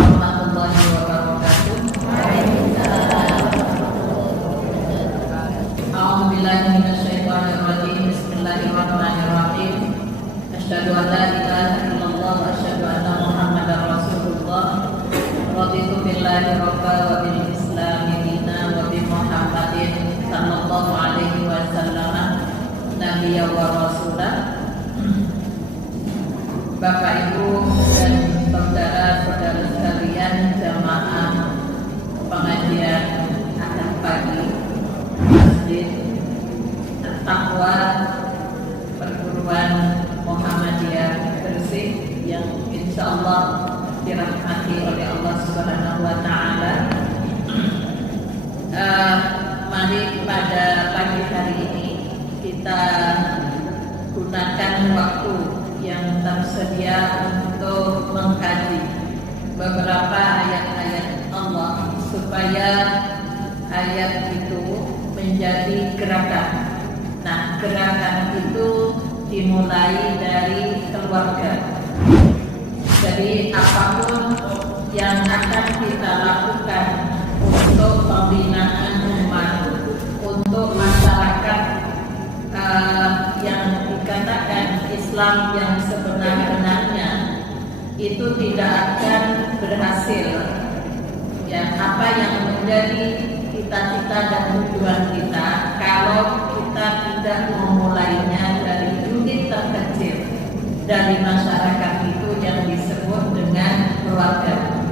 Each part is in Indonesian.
warahmatullahi wabarakatuh. A'udzubillahi minasyaitonir rajim. Bismillahirrahmanirrahim. Asyhadu an la ilaha illallah wa asyhadu anna Muhammadar Rasulullah. Raditu billahi rabba wa bil islami dina wa bi Muhammadin sallallahu alaihi wasallam nabiyya wa rasulah. Bapak Ibu dan saudara-saudara sekalian jamaah pengajian akhir pagi Masjid Taqwa Perguruan Muhammadiyah Gresik yang insya Allah dirahmati oleh Allah Subhanahu wa Ta'ala. Mari pada pagi hari ini kita gunakan waktu yang tersedia untuk mengkaji beberapa ayat-ayat Allah supaya ayat itu menjadi gerakan. Nah, gerakan itu dimulai dari keluarga. Jadi apapun yang akan kita lakukan untuk pembinaan umat, untuk masyarakat yang dikatakan Islam yang sebenar-benarnya, itu tidak akan berhasil. Ya, apa yang menjadi cita-cita dan tujuan kita kalau kita tidak memulainya dari unit terkecil dari masyarakat itu yang disebut dengan keluarga.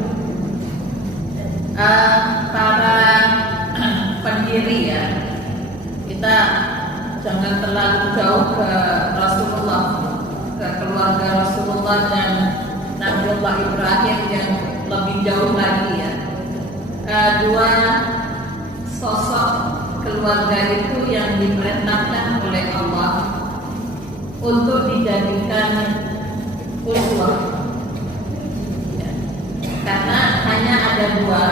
Para pendiri ya, kita jangan terlalu jauh ke Rasulullah, ke keluarga Rasulullah dan Nabiullah Ibrahim yang lebih jauh lagi ya. Dua sosok keluarga itu yang diperintahkan oleh Allah untuk dijadikan uswah ya. Karena hanya ada dua.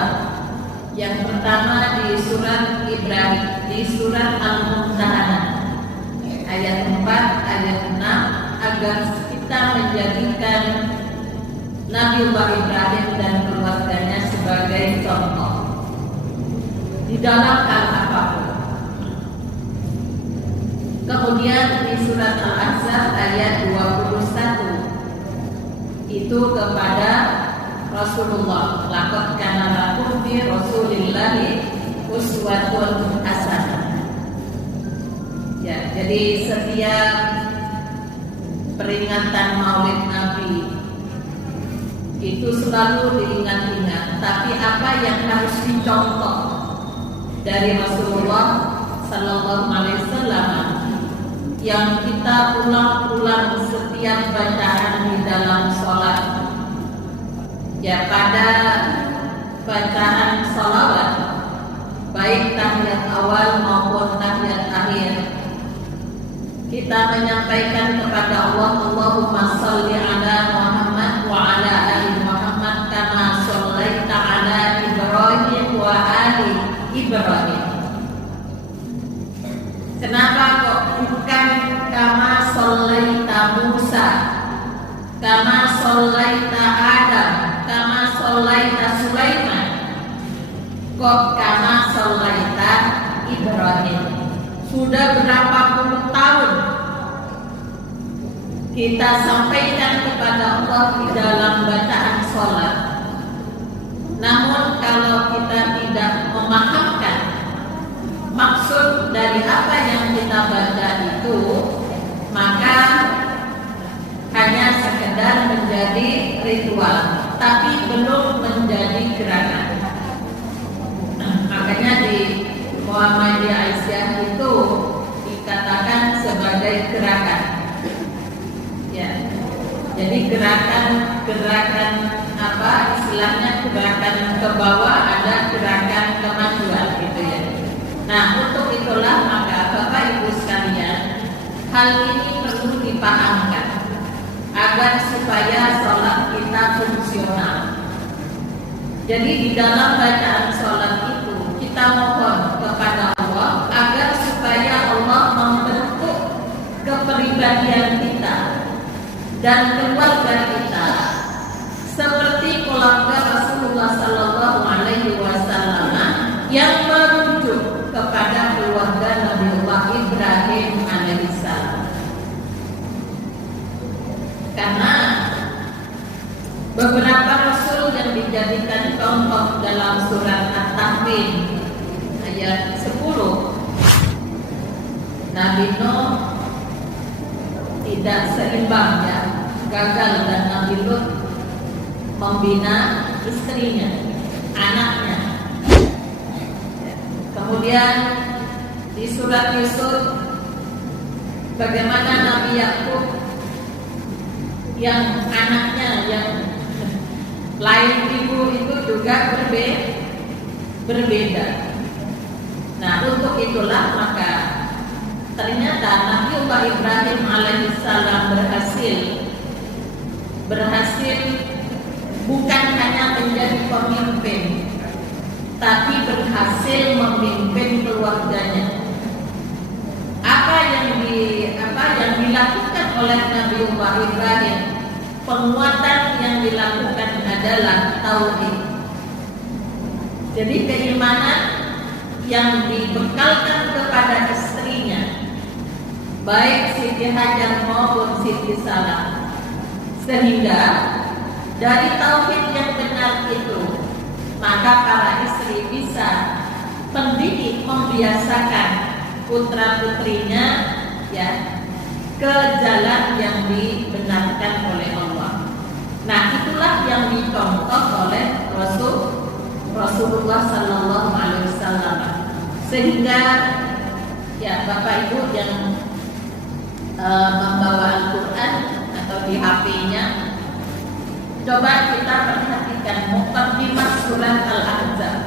Yang pertama di surat Ibrahim, di surat Al-Mumtahanah ayat 4, ayat 6, agar kita menjadikan Nabiullah Ibrahim dan keluarganya sebagai contoh di dalam hal apapun. Kemudian di surat Al-Ahzab ayat 21 itu kepada Rasulullah, laqad kana lakum fi Rasulillahi uswatun hasanah. Ya, jadi setiap peringatan Maulid Nabi itu selalu diingat-ingat, tapi apa yang harus dicontoh dari Rasulullah Sallallahu Alaihi Wasallam yang kita ulang-ulang setiap bacaan di dalam sholat. Ya, pada bacaan sholawat, baik tahiyat awal maupun tahiyat akhir, kita menyampaikan kepada Allah, Allahumma sholli ala Muhammad wa ala ali Muhammad kama shollaita ala Ibrahim wa ali Ibrahim. Kenapa kok bukan kama shollaita Musa, kama shollaita Adam, kama shollaita Sulaiman, kok kama shollaita Ibrahim? Sudah berapa puluh tahun kita sampaikan kepada Allah di dalam bacaan sholat. Namun kalau kita tidak memahamkan maksud dari apa yang kita baca itu, maka hanya sekedar menjadi ritual, tapi belum menjadi gerakan. Makanya di Muhammadiyah Aisyah itu dikatakan sebagai gerakan. Ya, jadi gerakan apa istilahnya, gerakan ke bawah, ada gerakan kemajuan gitu ya. Nah, untuk itulah maka Bapak Ibu sekalian, hal ini perlu dipahamkan agar supaya sholat kita fungsional. Jadi di dalam bacaan sholat itu kita mohon kepada Allah agar supaya Allah membentuk kepribadian kita dan keluarga kita seperti keluarga Rasulullah dijadikan contoh dalam surat At-Tahrim ayat 10. Nabi Nuh tidak seimbang ya, gagal, dan Nabi Lut membina istrinya, anaknya. Kemudian di surat Yusuf bagaimana Nabi Yakub yang anaknya yang lain ibu itu juga berbeda. Nah, untuk itulah maka ternyata Nabiullah Ibrahim alaihissalam berhasil bukan hanya menjadi pemimpin, tapi berhasil memimpin keluarganya. Apa yang dilakukan oleh Nabiullah Ibrahim, penguatan yang dilakukan adalah tauhid. Jadi keimanan yang dibekalkan kepada istrinya, baik Siti Hajar maupun Siti Salah, sehingga dari tauhid yang benar itu maka para istri bisa mendidik, membiasakan putra-putrinya ya ke jalan yang dibenarkan oleh Allah. Nah, itulah yang dicontoh oleh Rasulullah Sallallahu Alaihi Wasallam. Sehingga ya Bapak Ibu yang membawa Al-Quran atau di HP-nya, coba kita perhatikan Muqaddimah surat Al-Ahzab.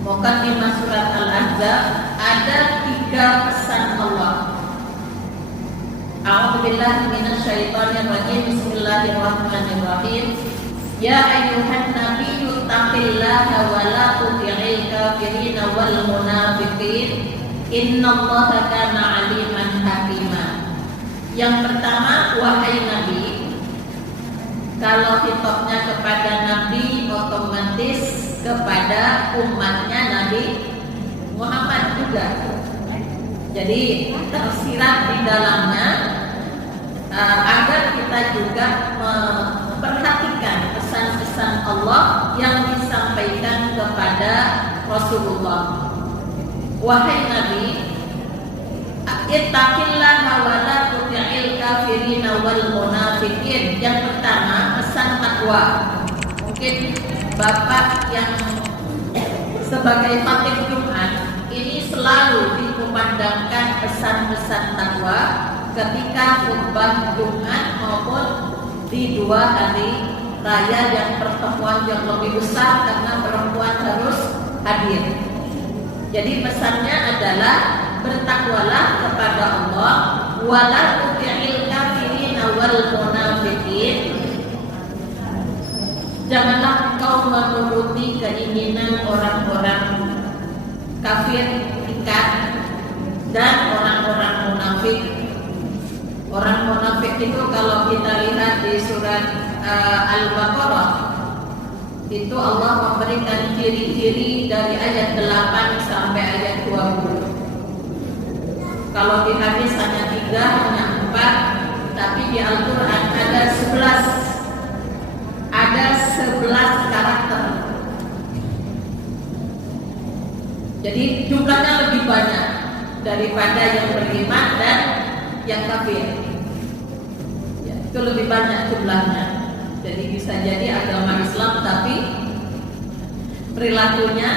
Muqaddimah surat Al-Ahzab ada 3 pesan Allah. A'udzubillahi minasyaitonirrajim. Bismillahirrahmanirrahim. Ya ayyuhan nabiyyu taqillaha wa la tuti'il kafirin wal munafiqin innallaha kana 'aliman hakima. Yang pertama, wahai Nabi, kalau hitopnya kepada Nabi otomatis kepada umatnya Nabi Muhammad juga. Jadi tersirat di dalamnya agar kita juga memperhatikan pesan-pesan Allah yang disampaikan kepada Rasulullah. Wahai Nabi, ittaqillaha wa la tuti'il kafirin wal munafiqin. Yang pertama, pesan takwa. Mungkin Bapak yang sebagai khatib Jumat ini selalu dikumandangkan pesan-pesan takwa ketika khutbah Jumat maupun di 2 hari raya yang pertemuan yang lebih besar karena perempuan harus hadir. Jadi pesannya adalah bertakwalah kepada Allah, wala tuti'il kafirin wal munafiqin. Janganlah engkau menuruti keinginan orang-orang kafir ikat dan orang-orang munafik. Orang munafik itu kalau kita lihat di surat Al-Baqarah, itu Allah memberikan ciri-ciri dari ayat 8 sampai ayat 20. Kalau di hadis hanya 3, hanya 4, tapi di Al-Quran ada 11 karakter. Jadi jumlahnya lebih banyak daripada yang beriman dan yang kafir. Ya, itu lebih banyak jumlahnya. Jadi bisa jadi agama Islam tapi perilakunya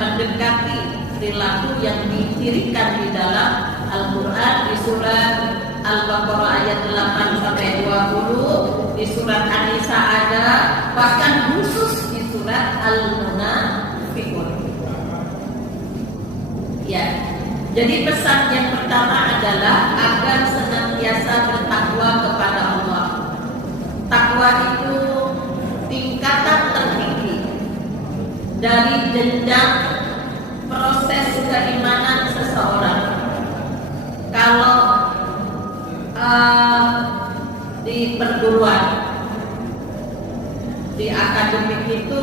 mendekati perilaku yang dicirikan di dalam Al-Quran di surat Al-Baqarah ayat 8 sampai 20, di surat An-Nisa ada, bahkan khusus di surat Al-Munafiqun. Ya. Jadi pesan yang pertama adalah agar senantiasa bertakwa kepada Allah. Takwa itu tingkatan tertinggi dari jenjang proses keimanan seseorang. Kalau di perguruan, di akademik itu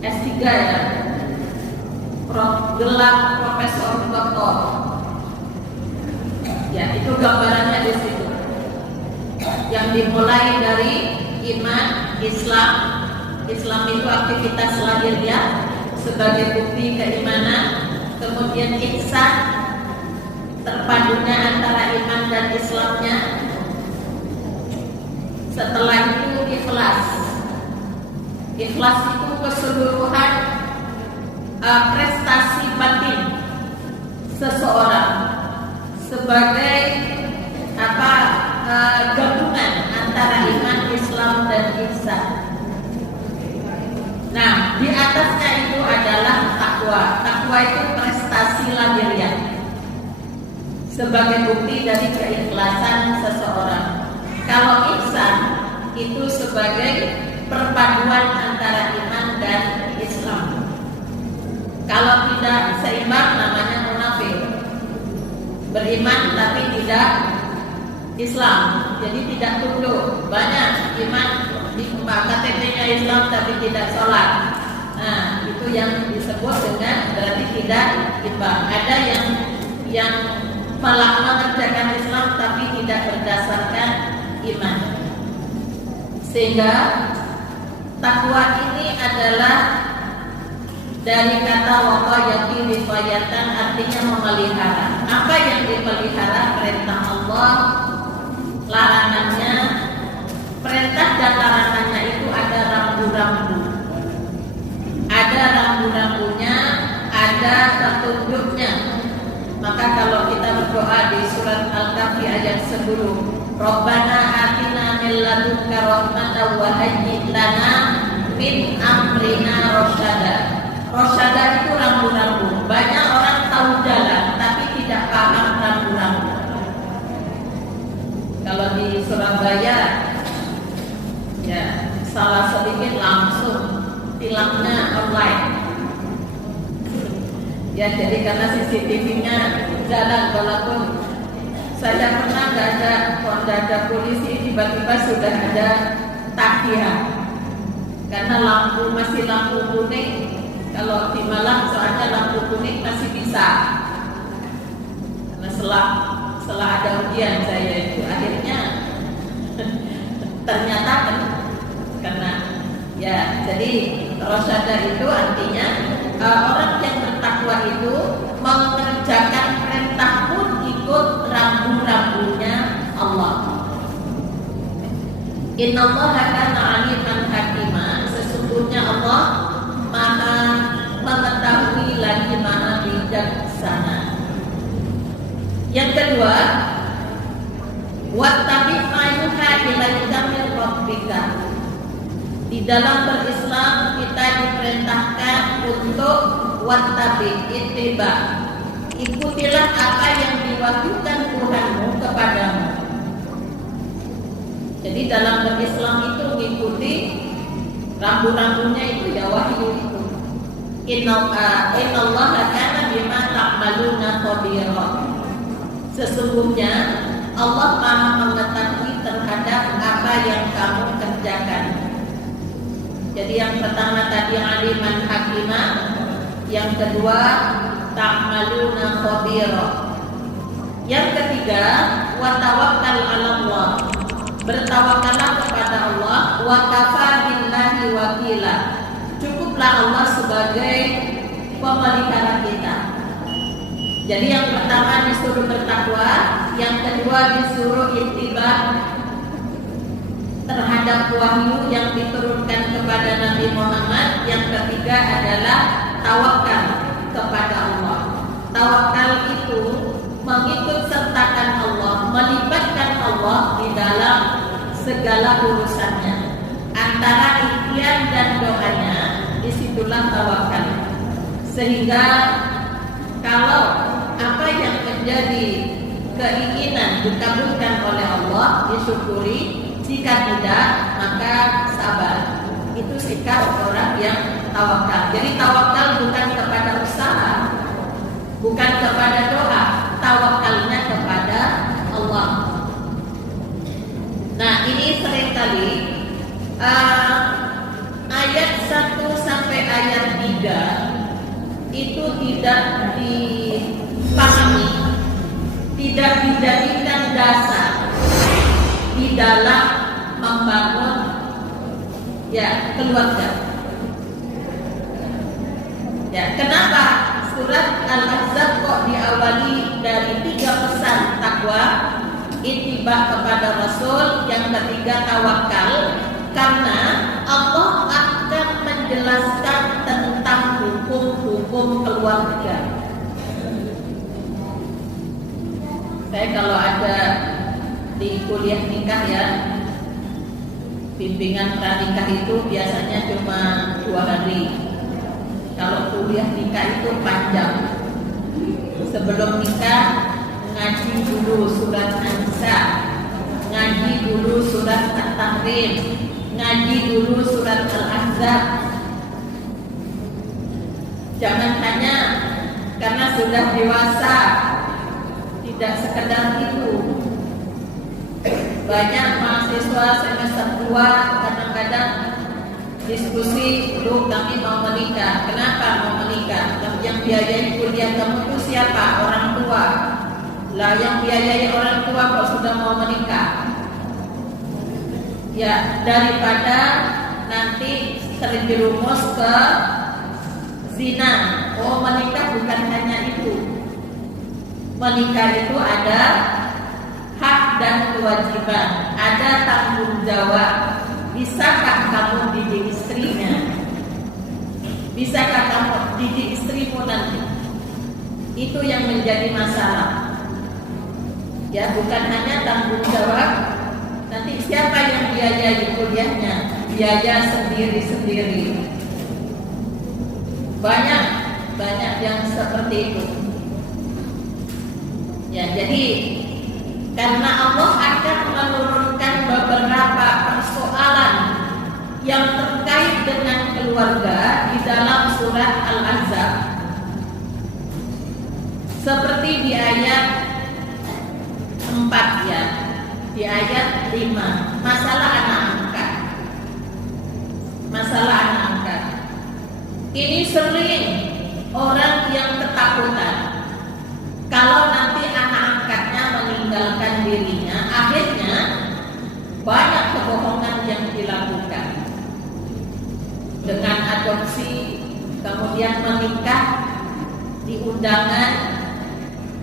S3 ya, gelar profesor doktor. Ya, itu gambarannya di situ. yang dimulai dari iman, Islam. Islam itu aktivitas lahirnya sebagai bukti keimanan. Kemudian ihsan, terpadunya antara iman dan Islamnya. Setelah itu ikhlas. Ikhlas itu keseluruhan prestasi batin seseorang sebagai gabungan antara iman, Islam dan ihsan. Nah, di atasnya itu adalah takwa. Takwa itu prestasi lahiriah sebagai bukti dari keikhlasan seseorang. Kalau ihsan itu sebagai perpaduan antara iman dan Islam. Kalau tidak seimbang namanya munafik. Beriman tapi tidak Islam. Jadi tidak tunduk. Banyak iman di KTP-nya Islam tapi tidak sholat. Nah, itu yang disebut dengan berarti tidak imbang. Ada yang mengerjakan Islam tapi tidak berdasarkan iman. Sehingga takwa ini adalah dari kata waqayati wifayatan, artinya memelihara. Apa yang dipelihara? Perintah Allah, larangannya. Perintah dan larangannya itu ada rambu-rambu. Ada rambu-rambunya, ada petunjuknya. Maka kalau kita berdoa di surat Al-Kahfi ayat 10, Rabbana atina min ladunka rahmatan wa hayyi lana min amrina rasyada. Rasyada itu rambu-rambu. Banyak orang tahu jalan tapi tidak paham rambu-rambu. Kalau di Surabaya, ya salah sedikit langsung tilangnya online. Ya, jadi karena CCTV-nya jalan, walaupun saya pernah nggak ada polisi, tiba-tiba sudah ada tagihan. Karena masih lampu kuning. Kalau di Malang soalnya lampu kuning masih bisa. Karena setelah ada ujian saya itu akhirnya ternyata karena ya, jadi rasyada itu artinya orang yang bertakwa itu mengerjakan perintah pun ikut rambu-rambunya Allah. Innallaha kana aliman hakima. Sesungguhnya Allah Maha mengetahui lagi Maha bijaksana. Yang kedua, wattabi' ma yuha ilaika min rabbika. Di dalam berislam kita diperintahkan untuk wattabi', ittiba. Ikutilah apa yang diwahyukan Tuhanmu kepadamu. Jadi dalam berislam itu mengikuti rambu-rambunya itu ya wahyu itu. Innallaha kana bima ta'maluna khabira. Sesungguhnya Allah Maha mengetahui terhadap apa yang kamu kerjakan. Jadi yang pertama tadi aliman hakimah, yang kedua ta'maluna khabira. Yang ketiga wa tawakkal 'ala Allah. Bertawakallah kepada Allah, wa kafa billahi wakila. Cukuplah Allah sebagai pemelihara kita. Jadi yang pertama disuruh bertakwa, yang kedua disuruh ittiba terhadap wahyu yang diturunkan kepada Nabi Muhammad. Yang ketiga adalah tawakal kepada Allah. Tawakal itu mengikut sertakan Allah, melibatkan Allah di dalam segala urusannya. Antara ikhtiar dan doanya, disitulah tawakal. Sehingga kalau apa yang menjadi keinginan dikabulkan oleh Allah, disyukuri. Jika tidak, maka sabar. Itu sikap orang yang tawakal. Jadi tawakal bukan kepada usaha, bukan kepada doa, tawakalnya kepada Allah. Nah, ini seringkali ayat 1 sampai ayat 3 itu tidak dipahami, tidak dijadikan dasar di dalam membangun keluarga. Kenapa surat Al-Ahzab kok diawali dari 3 pesan takwa, ittiba kepada Rasul, yang ketiga tawakal? Karena Allah akan menjelaskan tentang hukum-hukum keluarga. Saya kalau ada di kuliah nikah bimbingan pranikah itu biasanya cuma 2 hari. Kalau kuliah nikah itu panjang. Sebelum nikah ngaji dulu surat An-Nisa, ngaji dulu surat At-Tahrim, ngaji dulu surat Al-Ahzab. Jangan hanya karena sudah dewasa, tidak sekedar itu. Banyak mahasiswa semester 2 kadang-kadang diskusi, "Lu kami mau menikah." Kenapa mau menikah? Yang biayai kuliah kamu itu siapa? Orang tua. Lah yang biayai orang tua kok sudah mau menikah? Daripada nanti terjerumus ke zina. Oh, menikah bukan hanya itu. Menikah itu ada hak dan kewajiban, ada tanggung jawab. Bisakah kamu didik istrinya? Bisakah kamu didik istrimu nanti? Itu yang menjadi masalah. Bukan hanya tanggung jawab. Nanti siapa yang biayai kuliahnya? Biaya sendiri-sendiri. Banyak yang seperti itu. Jadi karena Allah akan menurunkan beberapa persoalan yang terkait dengan keluarga di dalam surat Al-Ahzab. Seperti di ayat 4 di ayat 5, masalah anak angkat. Masalah anak angkat. Ini sering orang yang ketakutan kalau nanti anak angkatnya meninggalkan dirinya, akhirnya banyak kebohongan yang dilakukan. Dengan adopsi, kemudian menikah, di undangan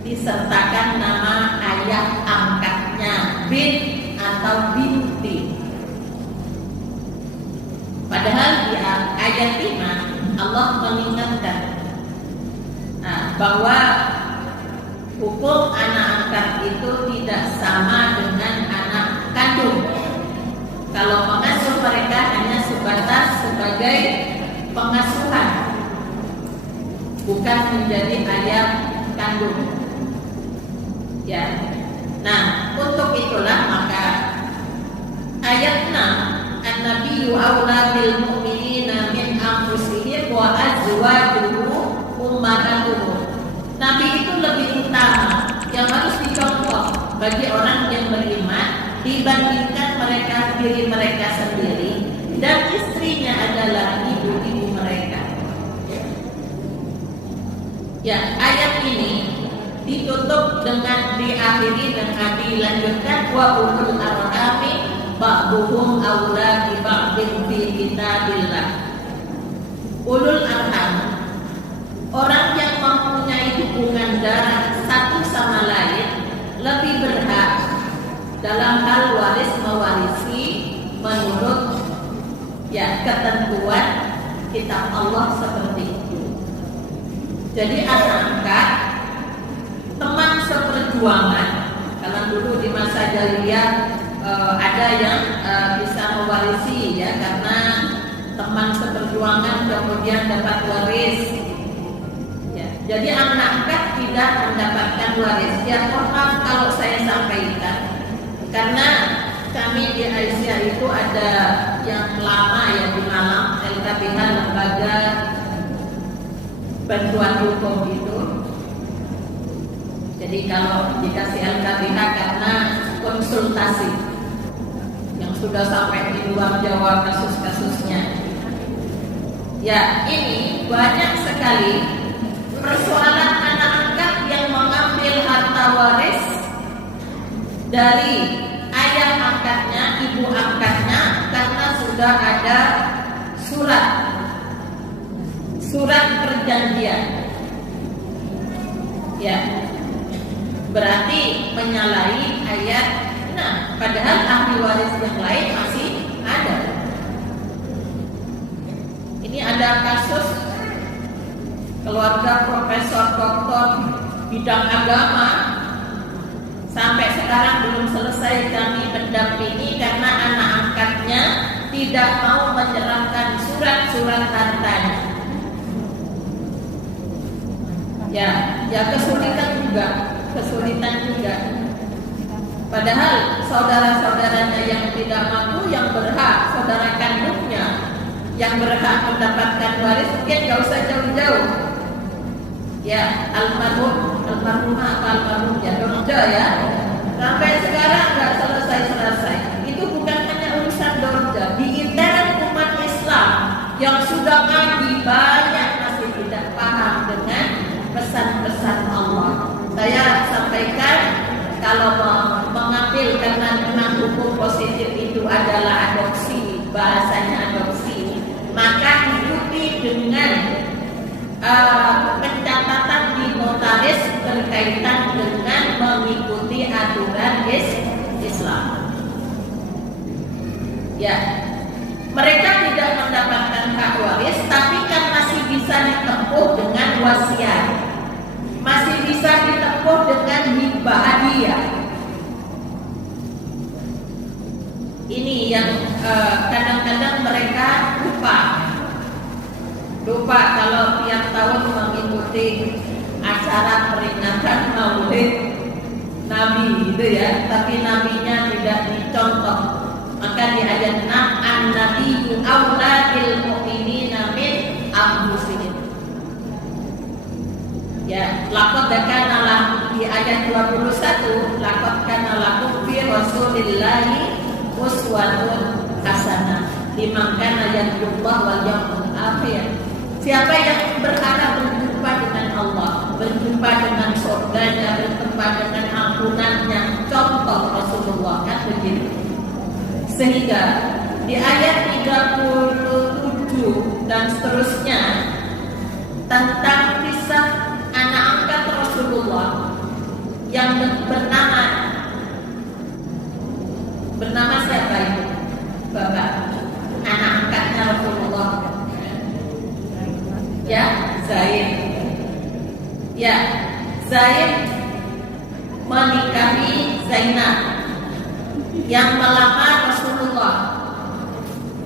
disertakan nama ayah angkatnya, bin atau binti. Padahal di ayat 5 Allah mengingatkan bahwa hukum anak angkat itu tidak sama dengan anak kandung. Kalau mengasuh mereka hanya sebatas sebagai pengasuhan, bukan menjadi ayah kandung. Nah, untuk itulah maka ayat 6, an-nabiyyu aula bil mu'minina min anfusihim wa azwajuhu ummahatuhum. Nabi itu lebih utama, yang harus dicontoh bagi orang yang beriman dibandingkan diri mereka sendiri, dan istrinya adalah ibu-ibu mereka. Ayat ini ditutup dengan diakhiri dengan dilanjutkan wa ulul arhami ba'duhum aula bi ba'din fi kitabillah. Ulul arham, orang yang mempunyai hubungan darah satu sama lain, lebih berhak dalam hal waris mewarisi menurut ketentuan kitab Allah seperti itu. Jadi anak angkat, teman seperjuangan. Kalau dulu di masa jahiliyah ada yang bisa mewarisi karena teman seperjuangan kemudian dapat waris. Jadi anak angkat tidak mendapatkan waris. Maaf kalau saya sampaikan, karena kami di Aisyah itu ada yang lama di Malang, LKPH, Lembaga Bantuan Hukum itu. Jadi kalau dikasih LKPH karena konsultasi yang sudah sampai di luar Jawa kasus-kasusnya. Ini banyak sekali persoalan anak angkat yang mengambil harta waris dari ayah angkatnya juga ada surat perjanjian. Ya, berarti menyalahi ayat. Nah, padahal ahli waris yang lain masih ada. Ini ada kasus keluarga profesor doktor bidang agama, sampai sekarang belum selesai kami mendampingi karena anak angkatnya tidak mau menyerahkan surat-surat hartanya. Ya kesulitan juga. Padahal saudara-saudaranya yang tidak mampu, yang berhak, saudara kandungnya yang berhak mendapatkan waris, mungkin gak usah jauh-jauh. Ya, almarhumah atau almarhum ya, Dorja ya. Sampai sekarang nggak selesai. Itu bukan hanya urusan Dorja, di intern umat Islam yang sudah ngaji banyak masih tidak paham dengan pesan-pesan Allah. Saya sampaikan, kalau mengambil karena memang hukum positif itu adalah adopsi, bahasanya adopsi, maka ikuti dengan pencatatan di notaris berkaitan dengan mengikuti aturan Islam. Ya, mereka tidak mendapatkan hak waris, tapi kan masih bisa ditempuh dengan wasiat, masih bisa ditempuh dengan hibah hadiah. Ini yang kadang-kadang mereka lupa kalau tiap tahun mengikuti acara peringatan Maulid Nabi gitu ya, tapi nabinya tidak dicontoh. Maka di ayat 6 an-nabiyyu aula bil mu'minina min anfusihim. Ya, laqad kana lahum di ayat 21, laqad kana lahum fi rasulillahi uswatun hasanah liman kana yarjullaha wal yawmal akhir. Siapa yang berharap berjumpa dengan Allah, berjumpa dengan surganya, berjumpa dengan ampunannya, contoh Rasulullah kan begitu. Sehingga di ayat 37 dan seterusnya tentang kisah anak angkat Rasulullah yang bernama siapa itu? Bapak anak angkatnya Rasulullah. Ya, Zaid. Ya, Zaid menikahi Zainab yang melamar Rasulullah.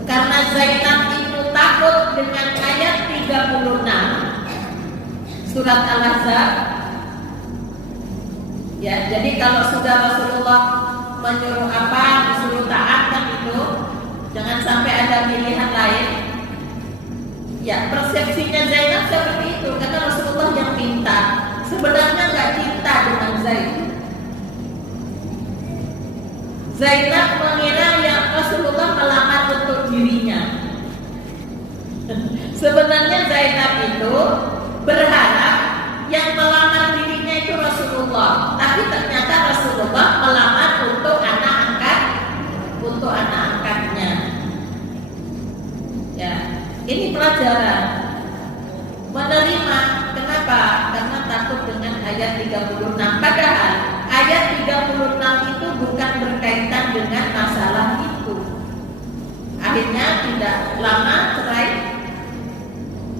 Karena Zainab itu takut dengan ayat 36 surat Al-Ahzab. Ya, jadi kalau sudah Rasulullah menyuruh apa, disuruh taat kan itu, jangan sampai ada pilihan lain. Ya, persepsinya Zainab seperti itu karena Rasulullah yang minta. Sebenarnya nggak cinta dengan Zaid. Zainab mengira yang Rasulullah melamar untuk dirinya. Sebenarnya Zainab itu berharap yang melamar dirinya itu Rasulullah, tapi ternyata Rasulullah melamar untuk anak angkatnya. Ya. Ini pelajaran menerima. Kenapa? Karena takut dengan ayat 36. Padahal ayat 36 itu bukan berkaitan dengan masalah itu. Akhirnya tidak lama cerai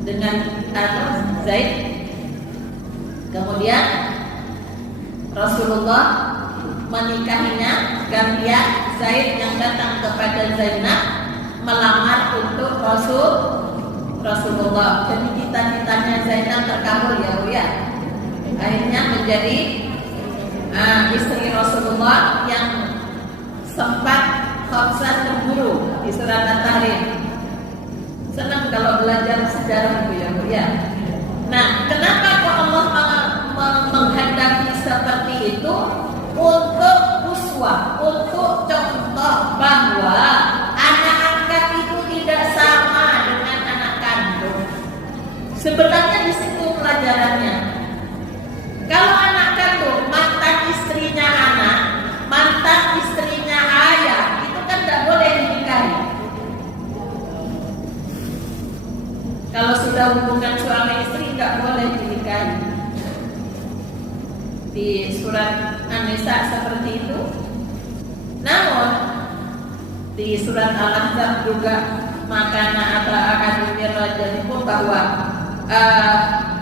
dengan Zaid. Kemudian Rasulullah menikahinya, gantian Zaid yang datang kepada Zainab melamar untuk Rasulullah. Jadi cita-citanya Zainab terkabul ya Bu ya. Akhirnya menjadi istri Rasulullah yang sempat Khawsah cemburu di surat At-Tahrim. Senang kalau belajar sejarah Bu ya Bu ya. Nah, kenapa kok Allah menghendaki seperti itu? Untuk uswah, untuk contoh bahwa anak angkat itu tidak sama dengan anak kandung. Sebenarnya di situ pelajarannya. Kalau anak kandung, mantan istrinya anak, mantan istrinya ayah, itu kan tidak boleh dinikahi. hubungan suami istri nggak boleh dinikahi. Di surat An-Nisa seperti itu. Namun di surat Al-Ahzab juga makana ata akan dirajalikum bahwa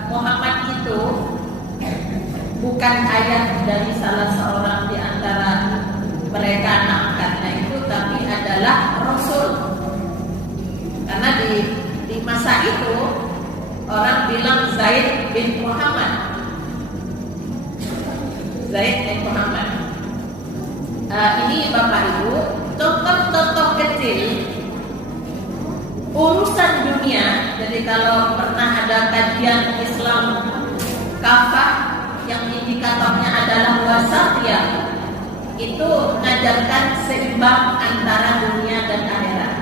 Muhammad itu bukan ayah dari salah seorang di antara mereka anak angkatnya itu, tapi adalah Rasul. Karena di masa itu orang bilang Zaid bin Muhammad. Zaid bin Muhammad. Ini Bapak Ibu, contoh-contoh kecil urusan dunia. Jadi kalau pernah ada kajian Islam kafah yang indikatornya adalah wasatiyah, itu mengajarkan seimbang antara dunia dan akhirat.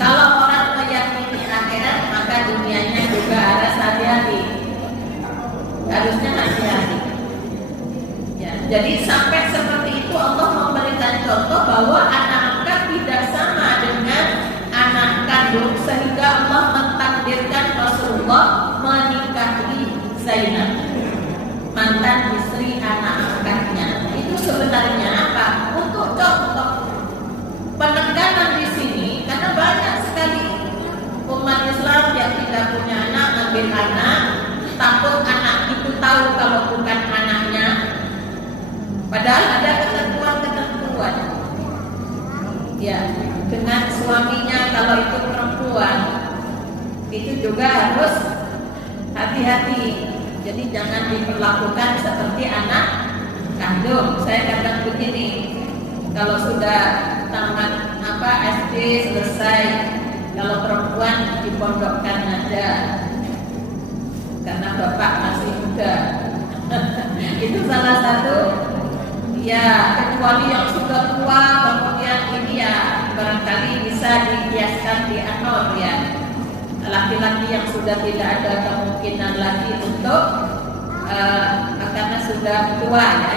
Kalau orang meyakini akhirat, maka dunianya juga harus hati-hati. Harusnya hati-hati. Ya, jadi sampai seperti itu Allah memberikan contoh bahwa anak angkat tidak sama dengan anak kandung, sehingga Allah mentakdirkan Rasulullah menikahi Zainab, mantan istri anak angkatnya. Itu sebenarnya apa? Untuk contoh penekanan di sini, karena banyak sekali umat Islam yang tidak punya anak ngambil anak, takut anak itu tahu kalau bukan anaknya. Padahal ada ketentuan-ketentuan. Ya, dengan suaminya kalau itu perempuan, itu juga harus hati-hati. Jadi jangan diperlakukan seperti anak kandung. Saya kadang begini, kalau sudah tamat SD selesai, kalau perempuan dipondokkan aja, karena bapak masih muda. Itu salah satu. Ya, kecuali yang sudah tua, kemudian ini ya barangkali bisa dihiaskan di anor ya. Laki-laki yang sudah tidak ada kemungkinan lagi untuk karena sudah tua ya,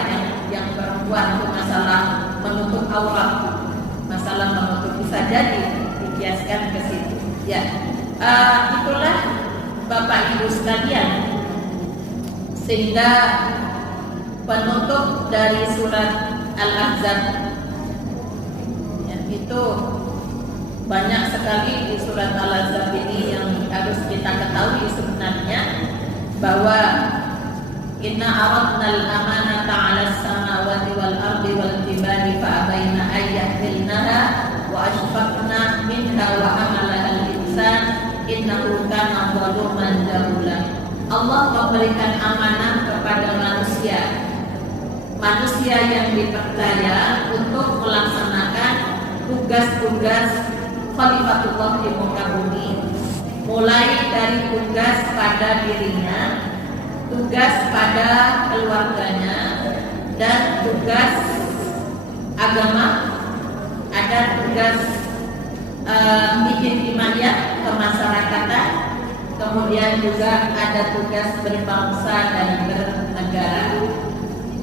yang perempuan itu masalah menutup aurat, masalah menutup bisa jadi dihiaskan ke situ. Ya, itulah Bapak Ibu sekalian, sehingga penutup dari surat Al-Ahzab ya, itu banyak sekali di surat Al-Ahzab ini yang harus kita ketahui sebenarnya, bahwa inna aradna al-amanata 'ala as-samawati wal ardi wal jibali fa abaina an yahmilnaha wa ashfaqna minha wa hamalaha al-insan innahu kana zaluman jahula. Allah memberikan amanah kepada manusia yang dipercaya untuk melaksanakan tugas-tugas Khalifatullah di muka bumi, mulai dari tugas pada dirinya, tugas pada keluarganya, dan tugas agama. Ada tugas ijtima'iyah, kemasyarakatan, kemudian juga ada tugas berbangsa dan bernegara.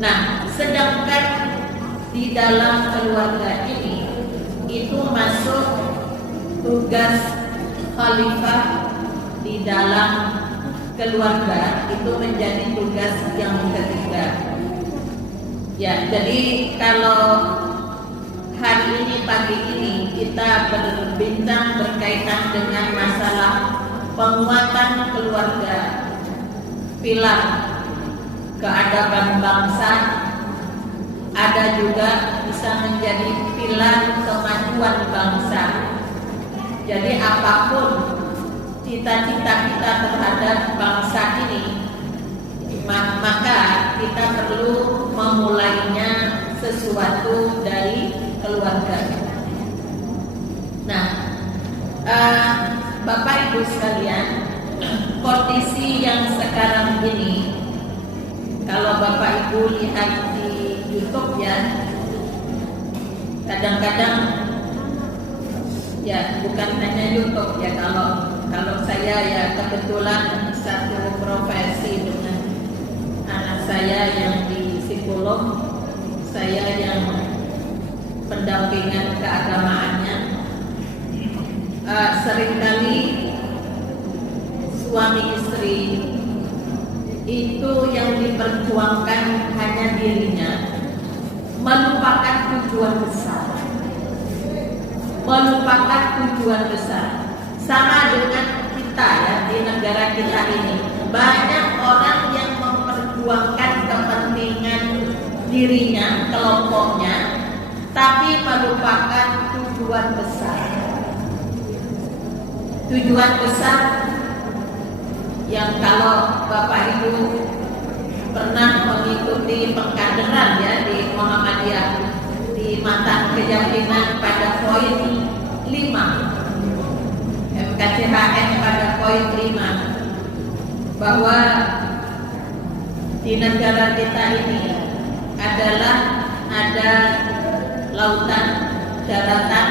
Nah, sedangkan di dalam keluarga ini itu masuk tugas khalifah di dalam keluarga, itu menjadi tugas yang ketiga. Ya, jadi kalau hari ini pagi ini kita berbincang berkaitan dengan masalah penguatan keluarga, pilar keadaban bangsa, ada juga bisa menjadi pilar kemajuan bangsa. Jadi apapun cita-cita kita terhadap bangsa ini, maka kita perlu memulainya sesuatu dari keluarga. Nah, Bapak Ibu sekalian, kondisi yang sekarang ini, kalau Bapak Ibu lihat di YouTube ya, kadang-kadang ya bukan hanya YouTube ya, kalau saya ya kebetulan satu profesi dengan anak saya yang di psikolog, saya yang pendampingan keagamaannya, seringkali suami istri itu yang diperjuangkan hanya dirinya, melupakan tujuan besar. Melupakan tujuan besar. Sama dengan kita ya, di negara kita ini banyak orang yang memperjuangkan kepentingan dirinya, kelompoknya, tapi melupakan tujuan besar. Tujuan besar yang kalau Bapak Ibu pernah mengikuti pengkaderan ya di Muhammadiyah, di mata keyakinan pada poin 5, MKCHN pada poin 5, bahwa di negara kita ini adalah ada lautan, daratan,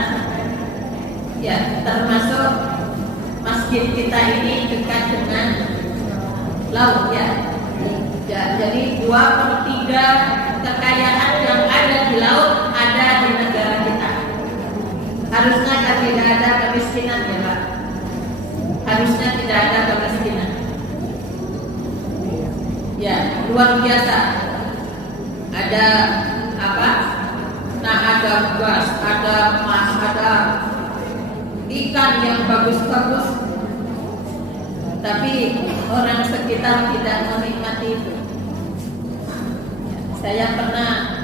ya termasuk masjid kita ini dekat dengan laut ya. Jadi 2/3 kekayaan yang ada di laut ada di negara kita. Harusnya kan tidak ada kemiskinan ya Pak. Harusnya tidak ada kemiskinan. Ya, luar biasa. Ada apa? Nah, ada gas, ada emas, ada ikan yang bagus-bagus. Tapi orang sekitar tidak menikmati itu. Saya pernah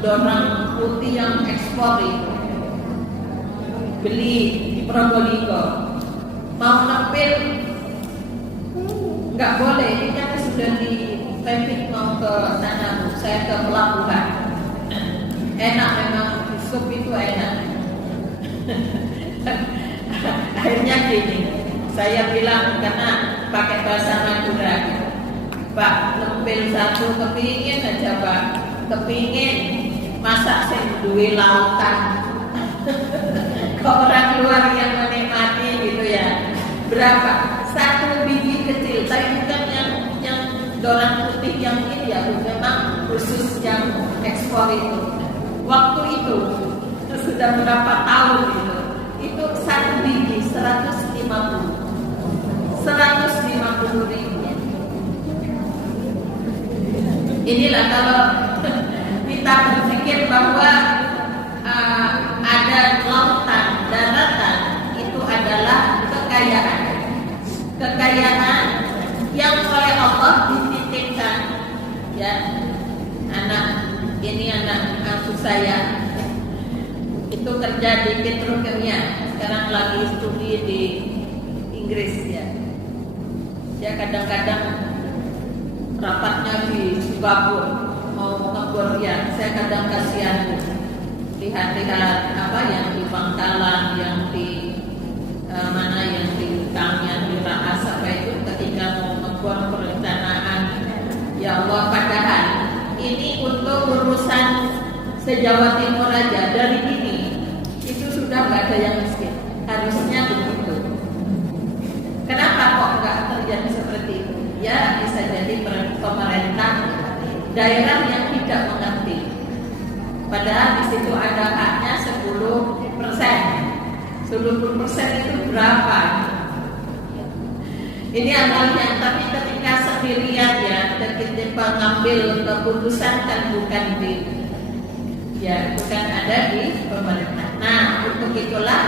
dorang putih yang ekspor itu beli di Probolinggo, mau nempel nggak boleh, ini kan sudah di pempit mau ke sana. Saya ke pelabuhan, enak memang sup itu enak. Akhirnya gini, saya bilang karena pakai bahasa Madura, Pak, nempel satu kepingin aja Pak, kepingin masak sendiri lautan. Ke orang luar yang menikmati gitu ya, berapa? Satu biji kecil, tapi bukan yang dorang putih yang ini ya, memang khusus yang ekspor itu. Waktu itu sudah berapa tahun itu satu biji 150 ribu. Inilah kalau kita berpikir bahwa ada lautan, daratan, itu adalah kekayaan yang oleh Allah dititipkan ya. Anak asuh saya itu kerja di petrokimia, sekarang lagi studi di Inggris ya. Dia kadang-kadang rapatnya di Singapura, mau ngebor ya, saya kadang kasihan lihat-lihat apa yang di Bangkalan, yang di mana yang di Tangnya, di Raas apa itu, ketika mau ngebor perencanaan. Ya Allah, padahal ini untuk urusan se-Jawa Timur aja, dari ini itu sudah nggak ada yang miskin. Harusnya begitu. Kenapa kok nggak terjadi seperti itu? Ya bisa jadi pemerintah daerah yang tidak mengerti. Padahal di situ ada haknya 10%. 10% itu berapa? Ini amalnya, tapi ketika sendirian ya, ketika mengambil keputusan kan bukan ada di pemerintah. Nah, untuk itulah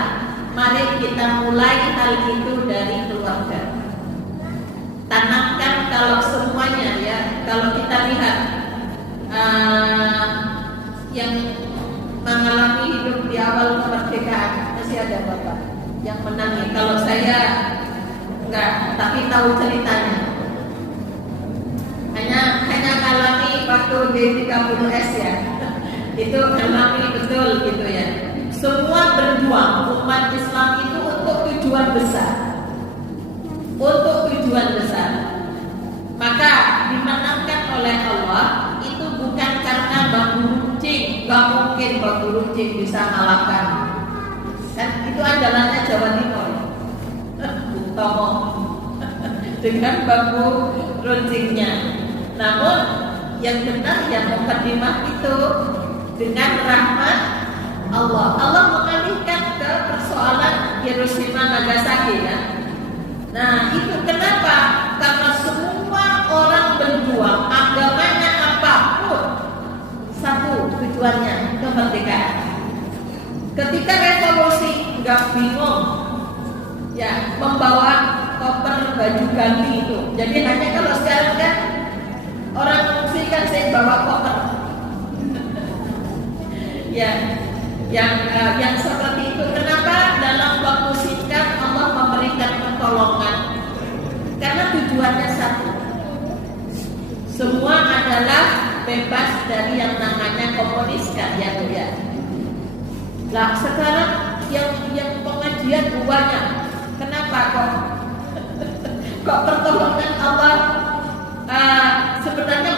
mari kita mulai hal itu dari keluarga. Tanamkan kalau semuanya ya, kalau kita lihat yang mengalami hidup di awal kemerdekaan masih ada bapak yang menangis. Kalau saya enggak, tapi tahu ceritanya. Hanya ngalami waktu di 30S ya. Itu ngalami betul gitu ya. Semua berjuang umat Islam itu untuk tujuan besar. Untuk tujuan besar. Maka dimenangkan oleh Allah itu bukan karena Bambu Runcing, gak mungkin Bambu Runcing bisa mengalahkan. Kan itu andalannya Jawa Timur. Bung Tomo dengan bambu runcingnya. Namun yang benar yang mukadimah itu dengan rahmat Allah. Allah mengalihkan ke persoalan Hiroshima Nagasaki ya. Nah, itu kenapa? Karena semua orang berjuang, agamanya apapun, satu tujuannya kemerdekaan. Ketika revolusi nggak bingung, ya membawa koper baju ganti itu. Jadi hanya kalau sekarang kan orang musik kan saya bawa koper. Ya, yang seperti itu. Kenapa dalam waktu singkat Allah memberikan pertolongan? Karena tujuannya satu. Semua adalah bebas dari yang namanya komunis kan ya Bu ya. Lah sekarang yang pengajian banyak. Kenapa kok pertolongan Allah sebenarnya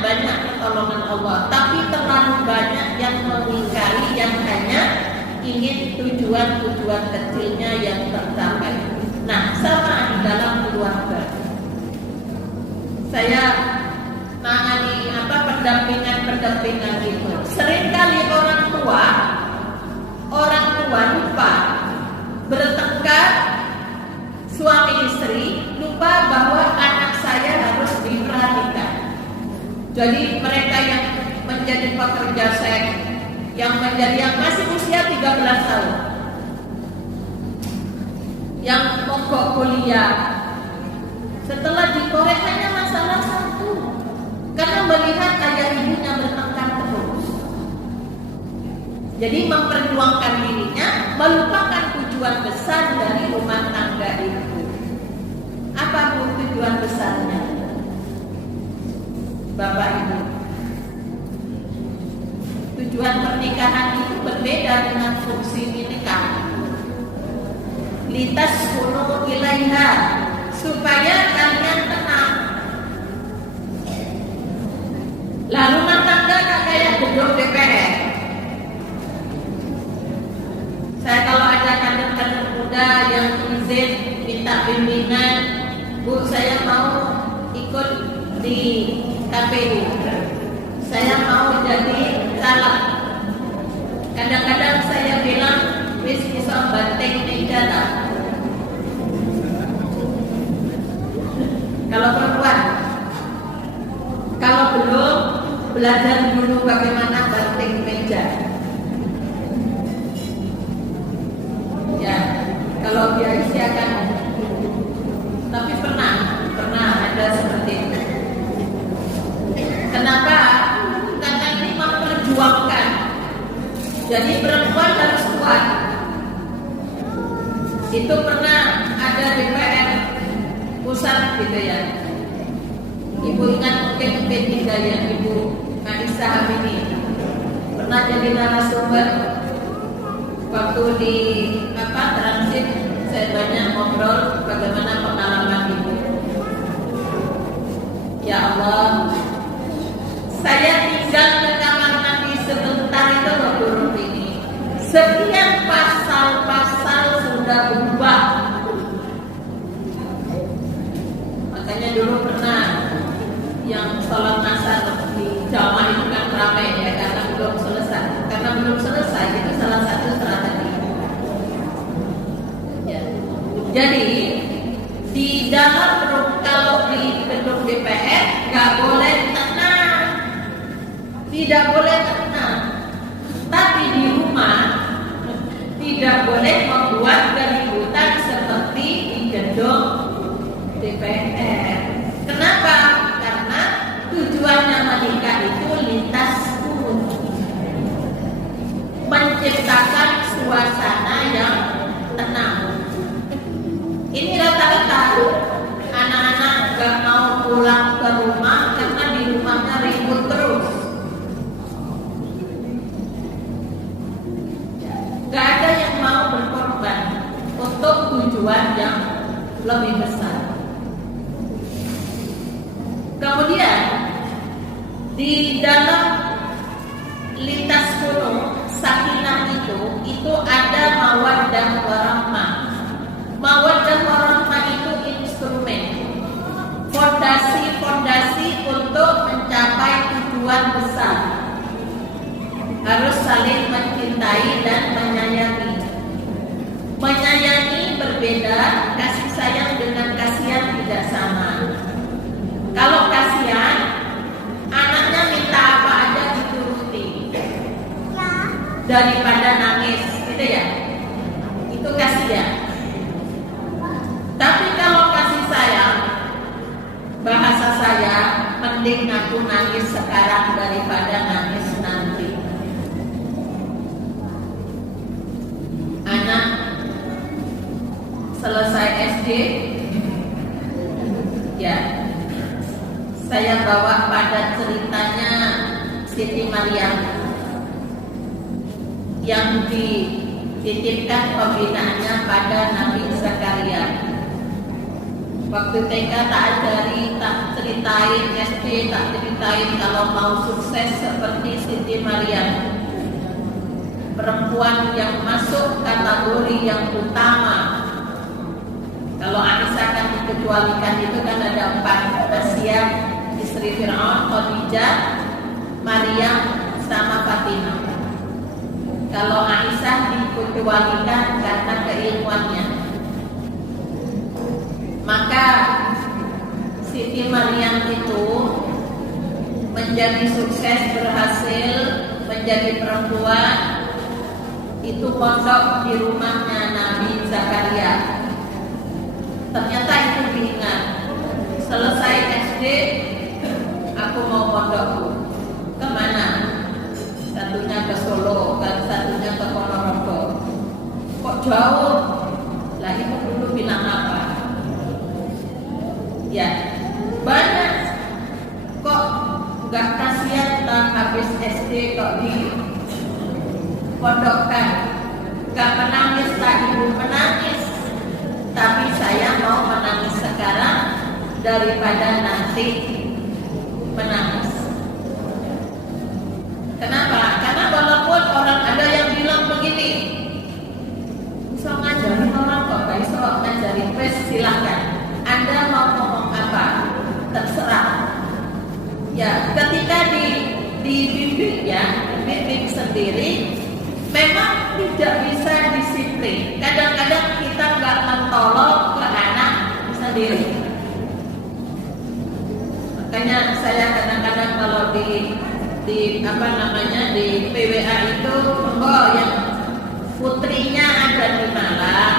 banyak pertolongan Allah, tapi terlalu banyak yang mengingkari, yang hanya ingin tujuan kecilnya yang tercapai. Nah, sama di dalam keluarga. Saya nangani pendampingan itu. Seringkali orang tua lupa bertengkar, suami istri lupa bahwa anak saya harus diperhatikan. Jadi mereka yang menjadi pekerja seks, yang masih usia 13 tahun, yang mogok kuliah, setelah dikorek hanya masalah satu, karena melihat ayah ibunya bertengkar terus. Jadi memperjuangkan dirinya, melupakan tujuan besar dari rumah tangga itu. Apa pun tujuan besarnya, Bapak Ibu? Tujuan pernikahan itu berbeda dengan fungsi nikah. Litas kuno ilaiha, supaya kalian tenang. Lah rumah tangga gak kayak gedung DPR. Saya kalau ada kader-kader muda yang izin minta bimbingan, Bu, saya mau ikut di KPU, saya mau jadi caleg. Kadang-kadang saya bilang, wis iso banteng negara. Kalau perempuan, kalau belum, belajar dulu bagaimana banting meja. Ya, kalau dia siakan. Tapi pernah ada seperti itu. Kenapa? Karena ini memperjuangkan. Jadi perempuan harus kuat. Itu pernah ada DPR pusat gitu ya. Ibu ingat mungkin P3 ya, Ibu Aisyah Hamidi pernah jadi narasumber waktu di transit. Saya banyak ngobrol bagaimana pengalaman ibu. Ya Allah, saya tinggal ke kamar mandi sebentar itu loh turun ini. Sekian pasal-pasal sudah berubah. Makanya dulu pernah yang sholat asar di Jawa itu kan ramai ya, karena belum selesai. Itu salah satu strategi. Ya. Jadi di dalam kalau di gedung DPR nggak boleh tenang, tidak boleh tenang. Tapi di rumah tidak boleh membuat keributan seperti di gedung DPR. Kenapa? Karena tujuannya menikah itu lintas umum, menciptakan suasana yang tenang. Ini rata-rata anak-anak gak mau pulang ke rumah karena di rumahnya ribut terus. Gak ada yang mau berkorban untuk tujuan yang lebih besar. Kemudian di dalam lintas kuno sakinah itu ada mawaddah warahmah. Mawaddah warahmah itu instrumen, fondasi untuk mencapai tujuan besar. Harus saling mencintai dan menyayangi. Menyayangi berbeda, kasih sayang dengan kasihan tidak sama. Kalau kasihan, anaknya minta apa aja dituruti daripada nangis, gitu ya. Itu kasihan. Tapi kalau kasih sayang, bahasa saya, mending aku nangis sekarang daripada nangis nanti. Anak selesai SD, ya, saya bawa pada ceritanya Siti Maryam yang dititipkan pembinaannya pada Nabi Zakaria. Waktu TK tak ajari, tak ceritain, SD tak ceritain kalau mau sukses seperti Siti Maryam, perempuan yang masuk kategori yang utama. Kalau Aisyah kan dikecualikan, itu kan ada 4, Asia, istri Fir'aun, Khadijah, Maryam, sama Fatimah. Kalau Aisyah dikecualikan karena keilmuannya. Maka Siti Maryam itu menjadi sukses, berhasil menjadi perempuan itu pondok di rumahnya Nabi Zakaria. Ternyata itu diingat. Selesai SD, aku mau pondok. Kemana? Satunya ke Solo, satunya ke Ponorogo. Kok jauh? Lah ibu dulu bilang apa? Ya, banyak. Kok nggak kasihan tak habis SD kok di pondokkan? Gak menangis tak ibu menangis. Tapi saya mau menangis sekarang daripada nanti menangis. Kenapa? Karena walaupun orang ada yang bilang begini, bisa ngajarin orang kok, gak bisa ngajarin, wes silahkan. Anda mau ngomong apa? Terserah. Ya, ketika dibimbing ya, bimbing sendiri, memang tidak bisa disiplin. Kadang-kadang kita nggak mentolong ke anak sendiri. Makanya saya kadang-kadang kalau di PWA itu, yang putrinya ada di Malang,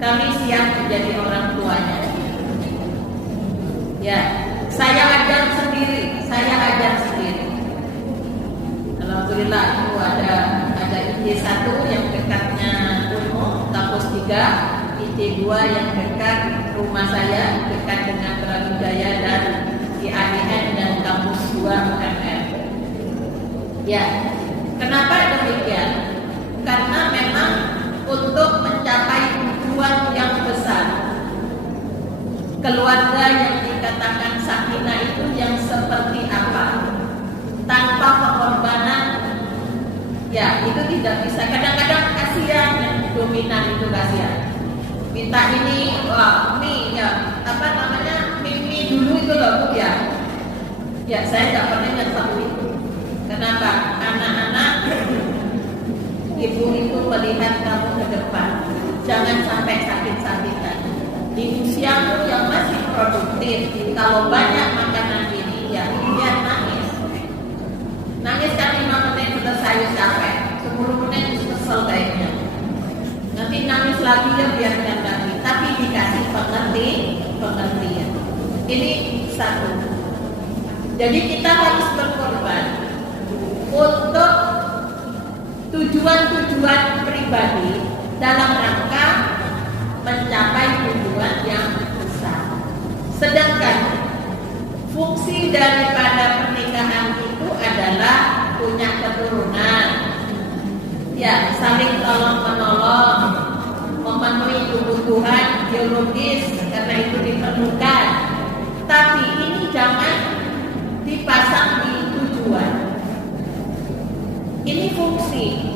kami siap menjadi orang tuanya. Ya, saya ajar sendiri. Alhamdulillah itu ada IT1 yang dekatnya Unmu, kampus 3, IT2 yang dekat rumah saya, dekat dengan Brawijaya dan IAIN dan kampus 2 UMR. Ya, kenapa demikian? Karena memang untuk mencapai tujuan yang besar, keluarga yang dikatakan sakinah itu yang seperti apa? Tanpa pengorbanan, ya itu tidak bisa. Kadang-kadang kasihan, yang dominan itu kasihan. Minta ini, mie ya, mie dulu itu loh Bu ya. Ya saya nggak pernah nyesal itu. Kenapa? Anak-anak, ibu itu melihat kamu ke depan, jangan sampai sakit-sakitan. Di usiamu yang masih produktif, kalau banyak makanan ini, ya biar nangis. Nangis kan 5 menit selesai capek, 10 menit kesel kayaknya. Nanti nangis lagi ya biarkan lagi, tapi dikasih pengertian. Ini satu. Jadi kita harus berkorban untuk tujuan-tujuan pribadi dalam rangka mencapai tujuan yang besar. Sedangkan fungsi daripada pernikahan itu adalah punya keturunan, ya saling tolong menolong, memenuhi kebutuhan biologis karena itu diperlukan. Tapi ini jangan dipasang di tujuan. Ini fungsi.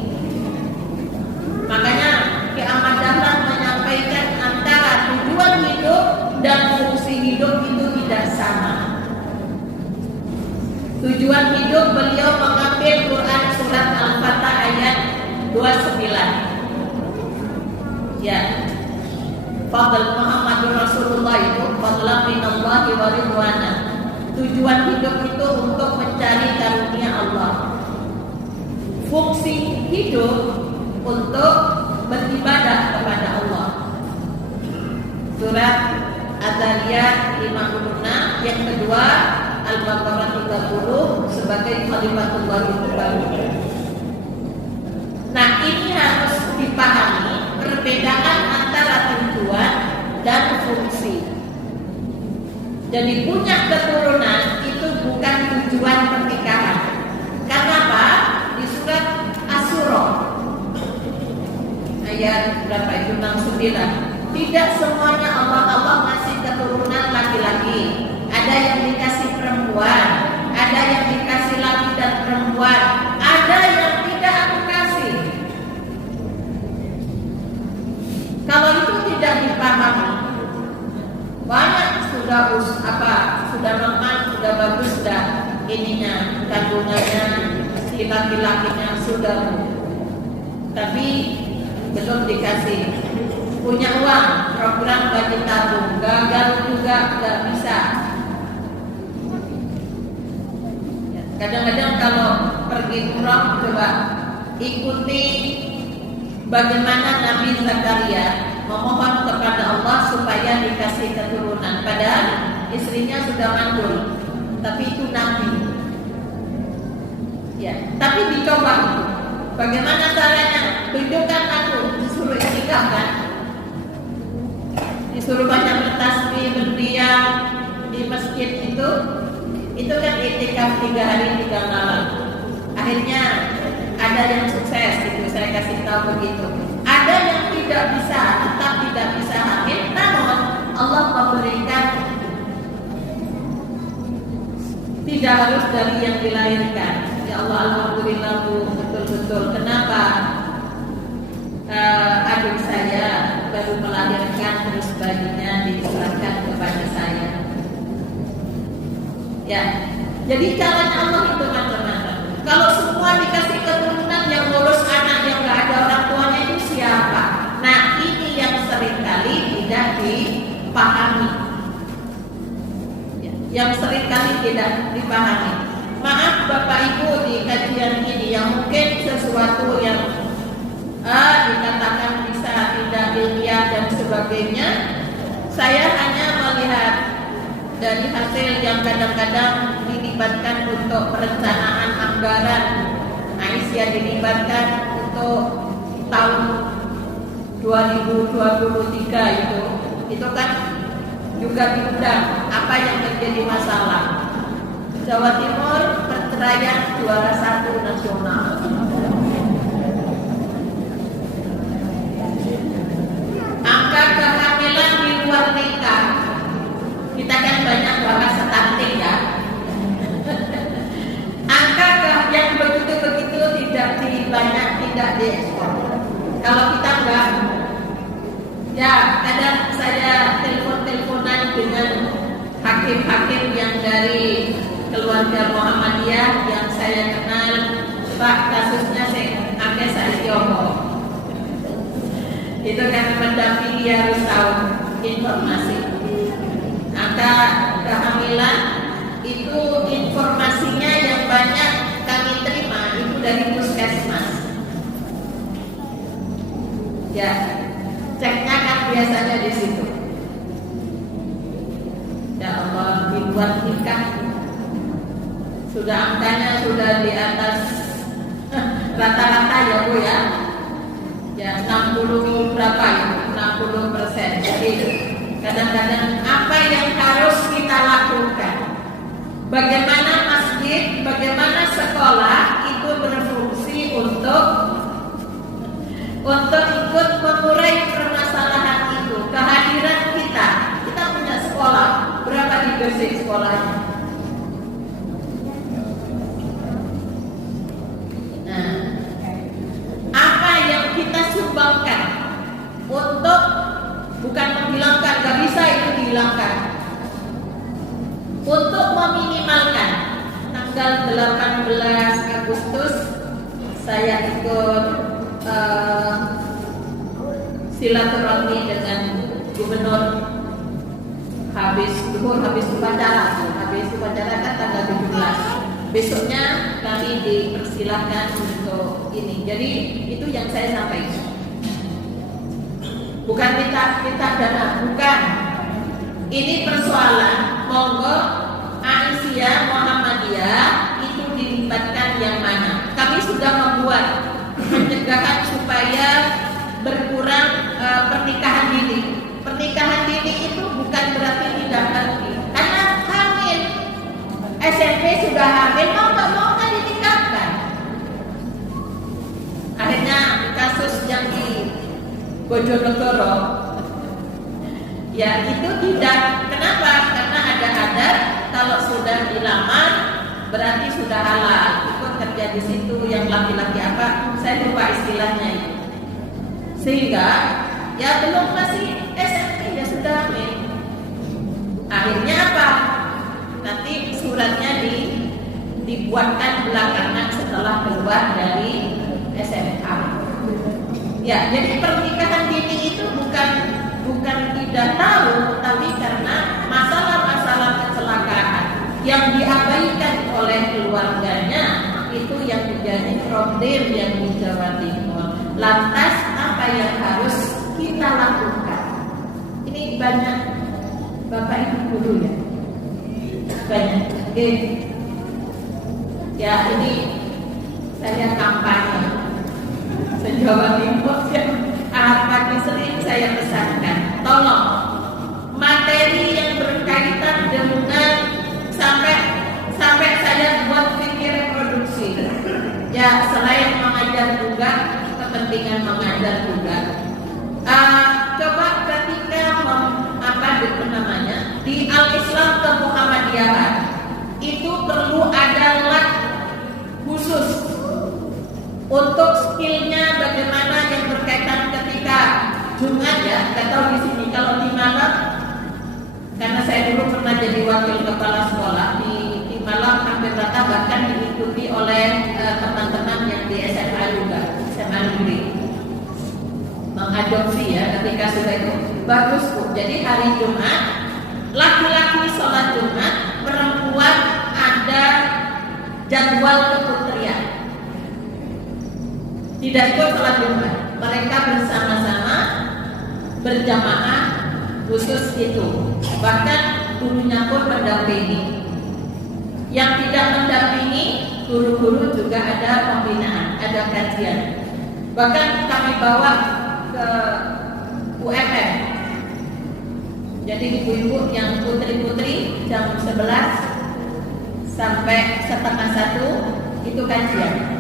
Makanya Ki Ahmad Dahlan menyampaikan antara tujuan hidup dan fungsi hidup itu tidak sama. Tujuan hidup beliau mengambil Quran surat Al-Fatah ayat 29. Ya, fadl Muhammadur Rasulullah itu fadlan minallahi wa ridwana. Tujuan hidup itu untuk mencari karunia Allah. Fungsi hidup untuk beribadah kepada Allah. Surat Az-Zariyat 56, yang kedua Al-Baqarah 30 sebagai kalimatullah itu baru. Nah, ini harus dipahami perbedaan antara tujuan dan fungsi. Jadi punya keturunan itu bukan tujuan pernikahan. Karena apa? Di surat Asy-Syura ayat berapa itu 69. Tidak semuanya Allah ngasih keturunan laki-laki. Ada yang dikasih perempuan, ada yang dikasih laki dan perempuan, ada yang tidak aku kasih. Kalau itu tidak dipahami, banyak sudah normal, sudah bagus, sudah ininya kandungannya, si laki-lakinya sudah, tapi belum dikasih. Punya uang, program budget tabung, gagal juga nggak bisa. Kadang-kadang kalau pergi umrah, coba ikuti bagaimana Nabi Zakaria memohon kepada Allah supaya dikasih keturunan. Padahal istrinya sudah mandul, tapi itu Nabi. Ya, tapi dicoba itu. Bagaimana caranya? Tunjukkan aku, disuruh itikaf kan? Disuruh banyak bertasbih, berdiam di masjid itu kan itikaf 3 hari 3 malam. Akhirnya ada yang sukses itu, saya kasih tahu begitu. Ada yang tidak bisa, tetap tidak bisa hadir, namun Allah memberikan, tidak harus dari yang dilahirkan. Ya Allah, alhamdulillah Bu, betul-betul. Kenapa? Adik saya baru melahirkan, terus bayinya diserahkan kepada saya. Ya, jadi caranya Allah itu macam-macam. Kalau semua dikasih keturunan, yang ngurus anak yang nggak ada orang tuanya itu siapa? Nah, ini yang seringkali tidak dipahami. Ya, yang seringkali tidak dipahami. Maaf Bapak Ibu di kajian ini yang mungkin sesuatu yang dikatakan bisa tidak ilmiah dan sebagainya, saya hanya melihat dari hasil yang kadang-kadang dilibatkan untuk perencanaan anggaran. Aisyah dilibatkan untuk tahun 2023 itu kan juga diundang. Apa yang terjadi masalah? Jawa Timur perceraian juara 1 nasional. Angka kehamilan di luar nikah, kita kan banyak bahas stunting ya. Angka yang begitu-begitu tidak diekspor. Kalau kita enggak, ya kadang saya telepon-teleponan dengan hakim-hakim yang dari keluarga Muhammadiyah yang saya kenal. Pak, kasusnya saya Saidiopo. Itu kan mendampingi, harus tahu informasi. Angka kehamilan itu informasinya yang banyak kami terima itu dari puskesmas. Ya, ceknya kan biasanya di situ. Ya Allah, dibuat nikah sudah angkanya sudah di atas rata-rata ya Bu ya. Ya 60 berapa ya? 60%. Jadi kadang-kadang apa yang harus kita lakukan? Bagaimana masjid, bagaimana sekolah itu berfungsi untuk ikut mengurai permasalahan itu. Kehadiran kita punya sekolah, berapa di Gresik sekolahnya? Nah, apa yang kita sumbangkan untuk bukan menghilangkan, gak bisa itu dihilangkan, untuk meminimalkan. Tanggal 18 Agustus saya ikut silaturahmi dengan gubernur habis upacara kan tanggal 17. Besoknya kami dipersilahkan untuk ini. Jadi itu yang saya sampaikan. Bukan minta dana, bukan. Ini persoalan monggo Aisyah Muhammadiyah itu dilibatkan yang mana. Kami sudah membuat pencegahan supaya berkurang pernikahan dini. Pernikahan dini itu bukan berarti tidak ngerti. Karena hamil, SMP sudah hamil, mau nggak dinikahkan. Akhirnya kasus yang di Bojonegoro, ya itu tidak. Kenapa? Karena ada adat kalau sudah dilamar berarti sudah halal, ikut kerja di situ. Yang laki-laki apa? Saya lupa istilahnya itu. Sehingga ya belum masih SMP ya sudah hamil. Akhirnya apa? Nanti suratnya dibuatkan belakangan setelah keluar dari SMA. Ya, jadi pernikahan dini itu bukan tidak tahu, tapi karena masalah-masalah kecelakaan yang diabaikan oleh keluarganya itu yang menjadi problem yang di Jawa Timur. Lantas apa yang harus kita lakukan? Ini banyak Bapak Ibu guru ya, banyak. Ya ini saya kampanye se-Jawa Timur ya. Pagi sering saya pesankan, tolong materi yang berkaitan dengan sampai saya buat fikir reproduksi. Ya selain mengajar juga, kepentingan mengajar juga. Coba ketika di Al-Islam ke Muhammadiyahan itu perlu ada lab khusus untuk skillnya bagaimana yang berkaitan ketika Jumat ya. Nggak tahu di sini kalau di Malang, karena saya dulu pernah jadi wakil kepala sekolah di Malang, hampir rata bahkan diikuti oleh teman-teman yang di SMA juga, SMA negeri mengadopsi ya. Ketika sudah itu bagus Bu. Jadi hari Jumat laki-laki sholat Jumat, perempuan ada jadwal keputrian. Tidak ikut sholat Jumat, mereka bersama-sama berjamaah khusus itu. Bahkan gurunya pun mendampingi. Yang tidak mendampingi, guru-guru juga ada pembinaan, ada kajian. Bahkan kami bawa ke UMM. Jadi ibu-ibu yang putri-putri jam 11 sampai setengah 1 itu kajian.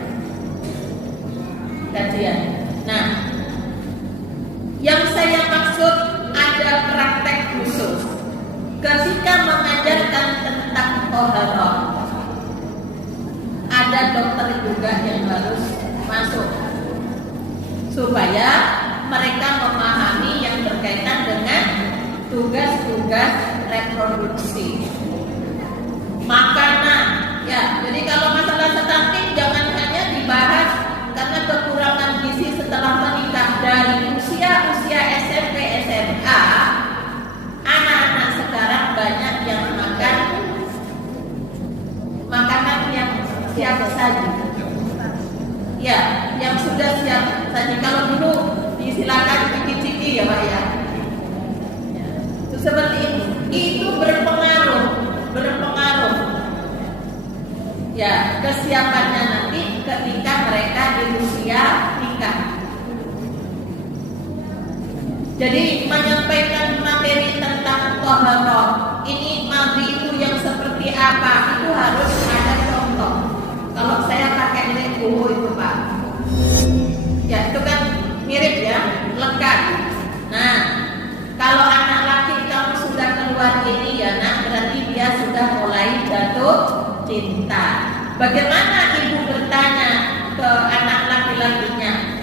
Nah, yang saya maksud ada praktek khusus ketika mengajarkan tentang toharoh. Ada dokter juga yang harus masuk supaya mereka memahami yang berkaitan dengan tugas-tugas reproduksi, makanan. Ya, jadi kalau masalah stunting jangan hanya dibahas karena kekurangan gizi setelah menikah. Dari usia SMP, SMA, anak-anak sekarang banyak yang makan makanan yang siap saji. Ya, yang sudah siap saji. Kalau dulu disilakan ciki-ciki ya Pak ya. Itu seperti ini. Itu berpengaruh. Ya, kesiapannya nanti ketika mereka di usia nikah. Jadi menyampaikan materi tentang toharoh, ini mandi itu yang seperti apa, itu harus ada contoh. Kalau saya pakai lego itu Pak, ya itu kan mirip ya, lengkap. Nah, kalau anak laki kamu sudah keluar ini ya nak, berarti dia sudah mulai jatuh cinta. Bagaimana ibu bertanya ke anak laki-lakinya,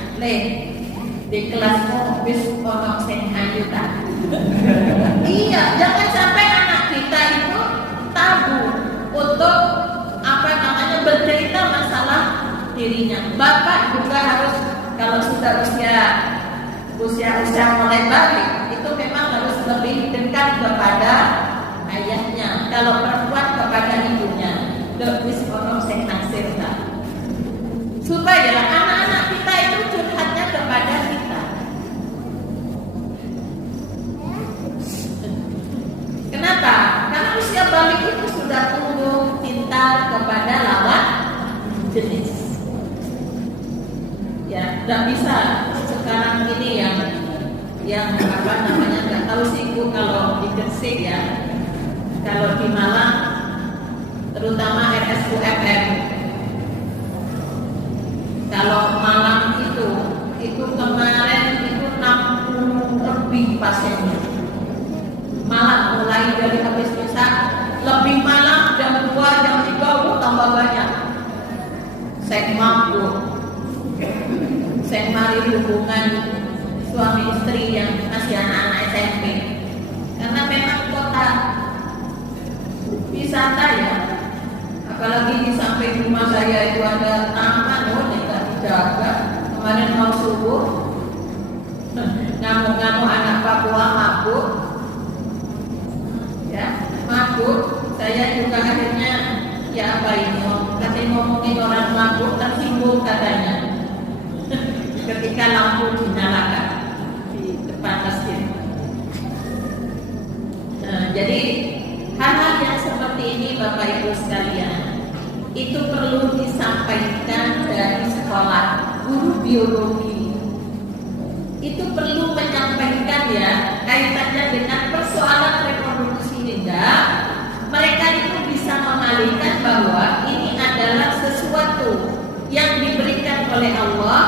di kelasmu bis ono sing ayu ta? Iya, jangan sampai anak kita itu tabu untuk bercerita masalah dirinya. Bapak juga harus, kalau sudah usia mulai balik, itu memang harus kalau perempuan kepada ibunya, wis ono sing naksir ta. Supaya anak-anak kita itu curhatnya kepada kita. Kenapa? Karena usia balik itu sudah tumbuh cinta kepada lawan jenis. Ya, tidak bisa sekarang ini yang apa namanya, nggak tahu sih Bu kalau di Gresik ya, kalau di Malang terutama RSUMM, kalau Malang itu kemarin itu 60 lebih pasiennya. Malang mulai dari habis misa lebih malam jam 2 jam 3 tambah banyak. Saya mampu saya mari hubungan suami istri yang masih anak-anak SMP, karena memang kota wisata ya, apalagi di samping rumah saya itu ada taman yang tidak dijaga. Kemarin mau subuh ngamuk-ngamuk anak Papua mabuk ya, mabuk. Saya juga akhirnya ya apa ini, kasih ngomongin orang mabuk tersinggung katanya ketika lampu dinyalakan di depan masjid. Nah, jadi hal-hal yang seperti ini Bapak Ibu sekalian itu perlu disampaikan dari sekolah. Guru biologi itu perlu menyampaikan ya, kaitannya dengan persoalan reproduksi hingga mereka itu bisa mengalihkan bahwa ini adalah sesuatu yang diberikan oleh Allah,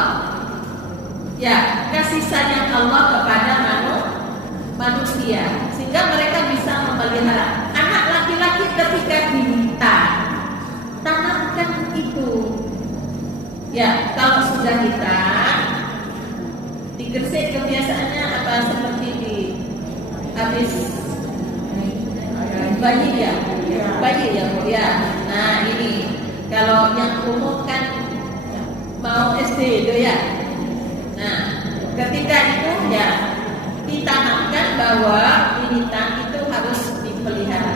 ya, kasih sayang Allah kepada manusia, sehingga mereka bisa memelihara anak laki-laki ketika diminta. Tanamkan itu. Ya, kalau sudah kita di Gresik kebiasaannya apa, seperti di habis bayi ya, bayi ya Bu ya. Nah ini kalau yang umum kan mau SD itu ya. Nah, ketika itu ya ditanamkan bahwa binatang itu harus dipelihara.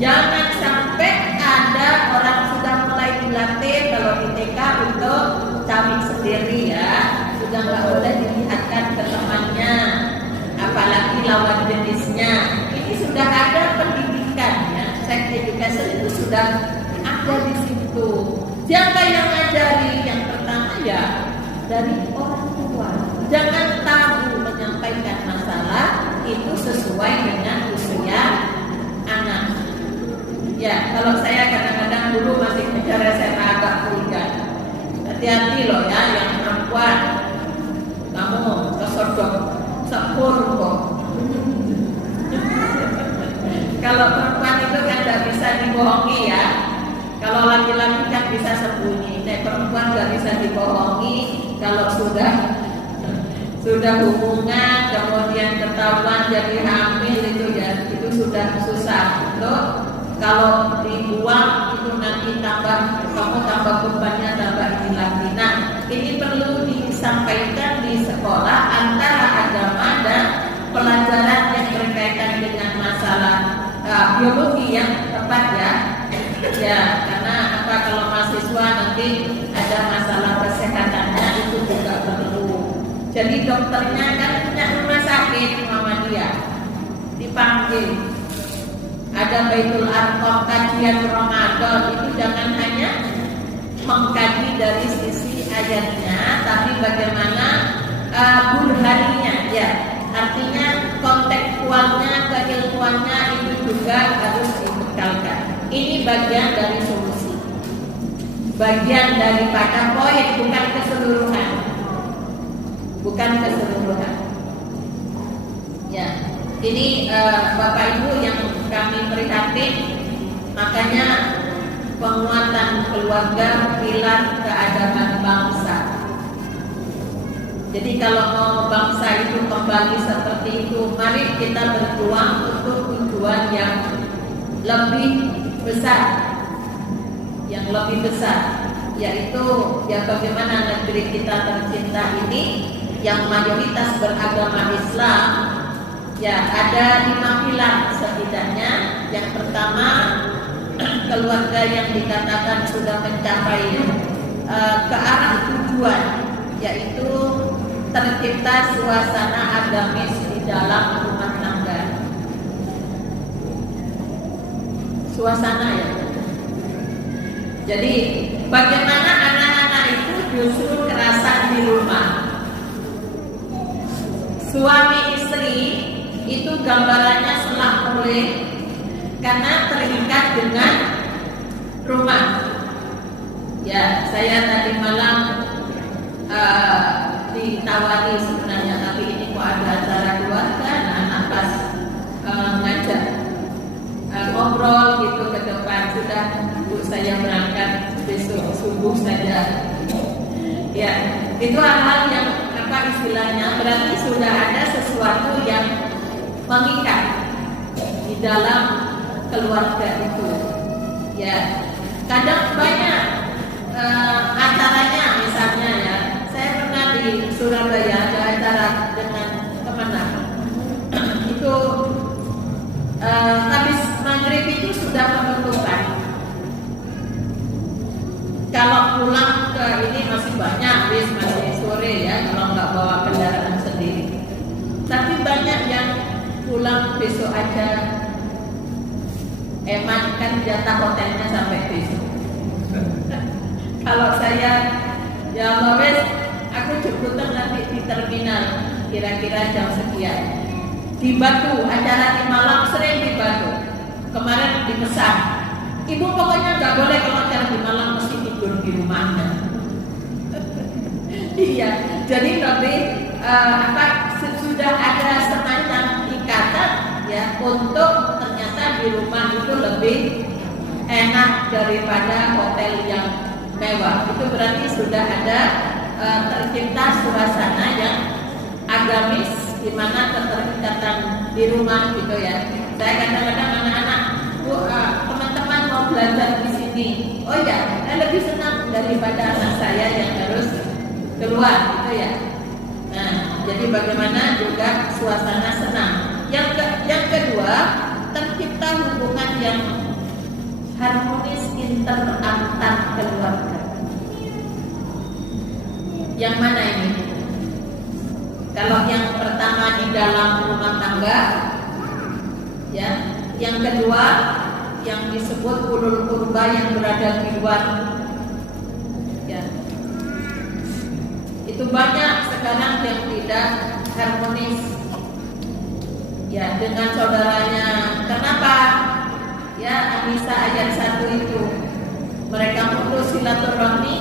Jangan sampai ada orang sudah mulai dilatih kalau di TK untuk camik sendiri ya, sudah nggak boleh dilihatkan ke temannya, apalagi lawan jenisnya. Ini sudah ada pendidikan ya, sex education itu sudah ada di situ. Siapa yang ngajari? Yang pertama ya dari orang tua. Jangan tabu menyampaikan masalah itu sesuai dengan usia anak. Ya, kalau saya kadang-kadang dulu masih kejar SMA agak kuliah. Hati-hati loh ya, yang perempuan. Kamu kesodok sepur kok. Kalau perempuan itu kan tidak bisa dibohongi ya. Kalau laki-laki kan bisa sembunyi. Nah, perempuan nggak bisa dibohongi. Kalau sudah hubungan, kemudian ketahuan jadi hamil itu ya, itu sudah susah. Untuk kalau dibuang itu nanti kamu tambah bebannya, tambah ini lagi. Nah, ini perlu disampaikan di sekolah antara agama dan pelajaran yang berkaitan dengan masalah biologi yang tepat ya. Ya, karena apa, kalau mahasiswa nanti ada masalah kesehatannya itu juga perlu. Jadi dokternya kan punya rumah sakit Muhammadiyah, dipanggil. Ada Baitul Arqam, kajian Ramadan, itu jangan hanya mengkaji dari sisi ayatnya, tapi bagaimana burhaninya ya. Artinya kontekstualnya, keilmuannya itu juga harus dibekalkan. Ini bagian dari solusi, bagian daripada poin, bukan keseluruhan. Bukan keseluruhan. Ya, ini Bapak Ibu yang kami prihatin, makanya penguatan keluarga pilar keadaban bangsa. Jadi kalau mau bangsa itu kembali seperti itu, mari kita berjuang untuk tujuan yang lebih besar, yaitu ya bagaimana negeri kita tercinta ini yang mayoritas beragama Islam Ya, ada 5 pilar setidaknya. Yang pertama, keluarga yang dikatakan sudah mencapai ke arah tujuan, yaitu tercipta suasana agamis di dalam rumah tangga. Suasana ya. Jadi bagaimana anak-anak itu justru kerasa di rumah. Suami istri itu gambarannya selak-melek karena terikat dengan rumah. Ya, saya tadi malam ditawari sebenarnya, tapi ini kok ada acara keluarga, anak pas ngajak ngobrol gitu ke depan. Sudah Bu, saya berangkat besok subuh saja. Ya, itu hal-hal yang apa istilahnya, berarti sudah ada sesuatu yang mengikat di dalam keluarga itu. Ya, kadang banyak acaranya, misalnya ya, saya pernah di Surabaya ada acara dengan Kemenang. Itu habis maghrib itu sudah menentukan. Kalau pulang ke ini masih banyak, masih sore ya, kalau nggak bawa kendaraan sendiri. Tapi banyak yang pulang besok aja, emankan jatah hotelnya sampai besok. Kalau saya, ya Allah wes, aku jemputan nanti di terminal kira-kira jam sekian. Di Batu, acara di Malang sering di Batu. Kemarin dipesan, ibu pokoknya nggak boleh kalau acara di Malang mesti tidur di rumahnya. Iya, jadi lebih sudah ada semacam ikatan ya, untuk ternyata di rumah itu lebih enak daripada hotel yang mewah. Itu berarti sudah ada tercipta suasana yang agamis, di mana keterikatan di rumah gitu ya. Saya kadang-kadang anak-anak, teman-teman mau belajar di sini. Oh ya, saya lebih senang daripada anak saya yang harus keluar gitu ya. Nah, jadi bagaimana juga suasana senang. Yang kedua, tercipta hubungan yang harmonis antar keluarga. Yang mana ini? Kalau yang pertama di dalam rumah tangga, ya. Yang kedua, yang disebut ulul qurba yang berada di luar, ya. Itu banyak sekarang yang tidak harmonis, ya, dengan saudaranya. Kenapa? Ya, An-Nisa ayat 1 itu mereka putus silaturahmi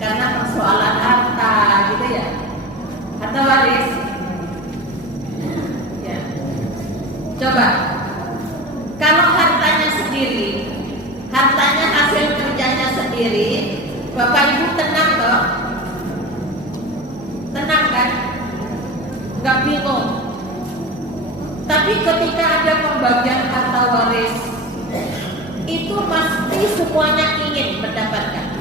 karena persoalan harta, gitu ya, harta waris. Ya, coba kalau hartanya sendiri, hartanya hasil kerjanya sendiri, bapak ibu tenang toh? Tenang kan? Nggak bingung. Tapi ketika ada pembagian harta waris, itu pasti semuanya ingin mendapatkan,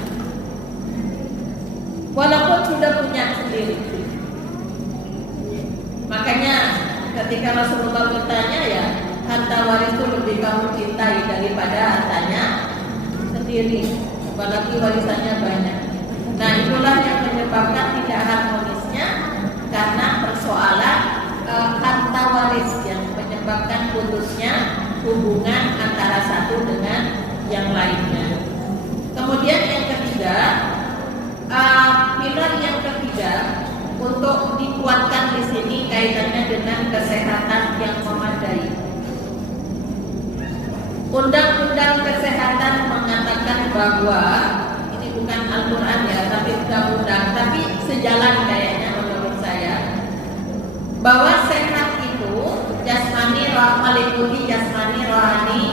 walaupun sudah punya sendiri. Makanya ketika Rasulullah bertanya, ya, harta waris itu lebih kamu cintai daripada hartanya sendiri, apalagi warisannya banyak. Nah, itulah yang menyebabkan tidak harmonisnya, karena persoalan harta waris yang menyebabkan putusnya hubungan antara satu dengan yang lainnya. Kemudian yang ketiga, pilar yang ketiga untuk dikuatkan di sini kaitannya dengan kesehatan yang memadai. Undang-undang kesehatan mengatakan bahwa ini bukan Al-Quran ya, tapi undang-undang, tapi sejalan kayaknya menurut saya, bahwa sehat itu jasmani, meliputi jasmani, rohani,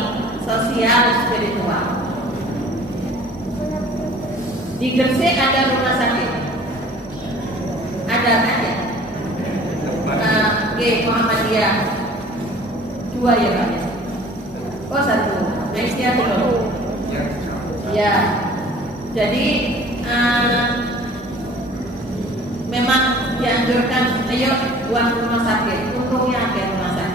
sosial, spiritual. Di Gresik ada rumah sakit, ada kan ya? Muhammadiyah 2 ya Pak? Oh 1, Malaysia belum. Ya, jadi memang dianjurkan, ayo buat rumah sakit, untungnya ada rumah sakit.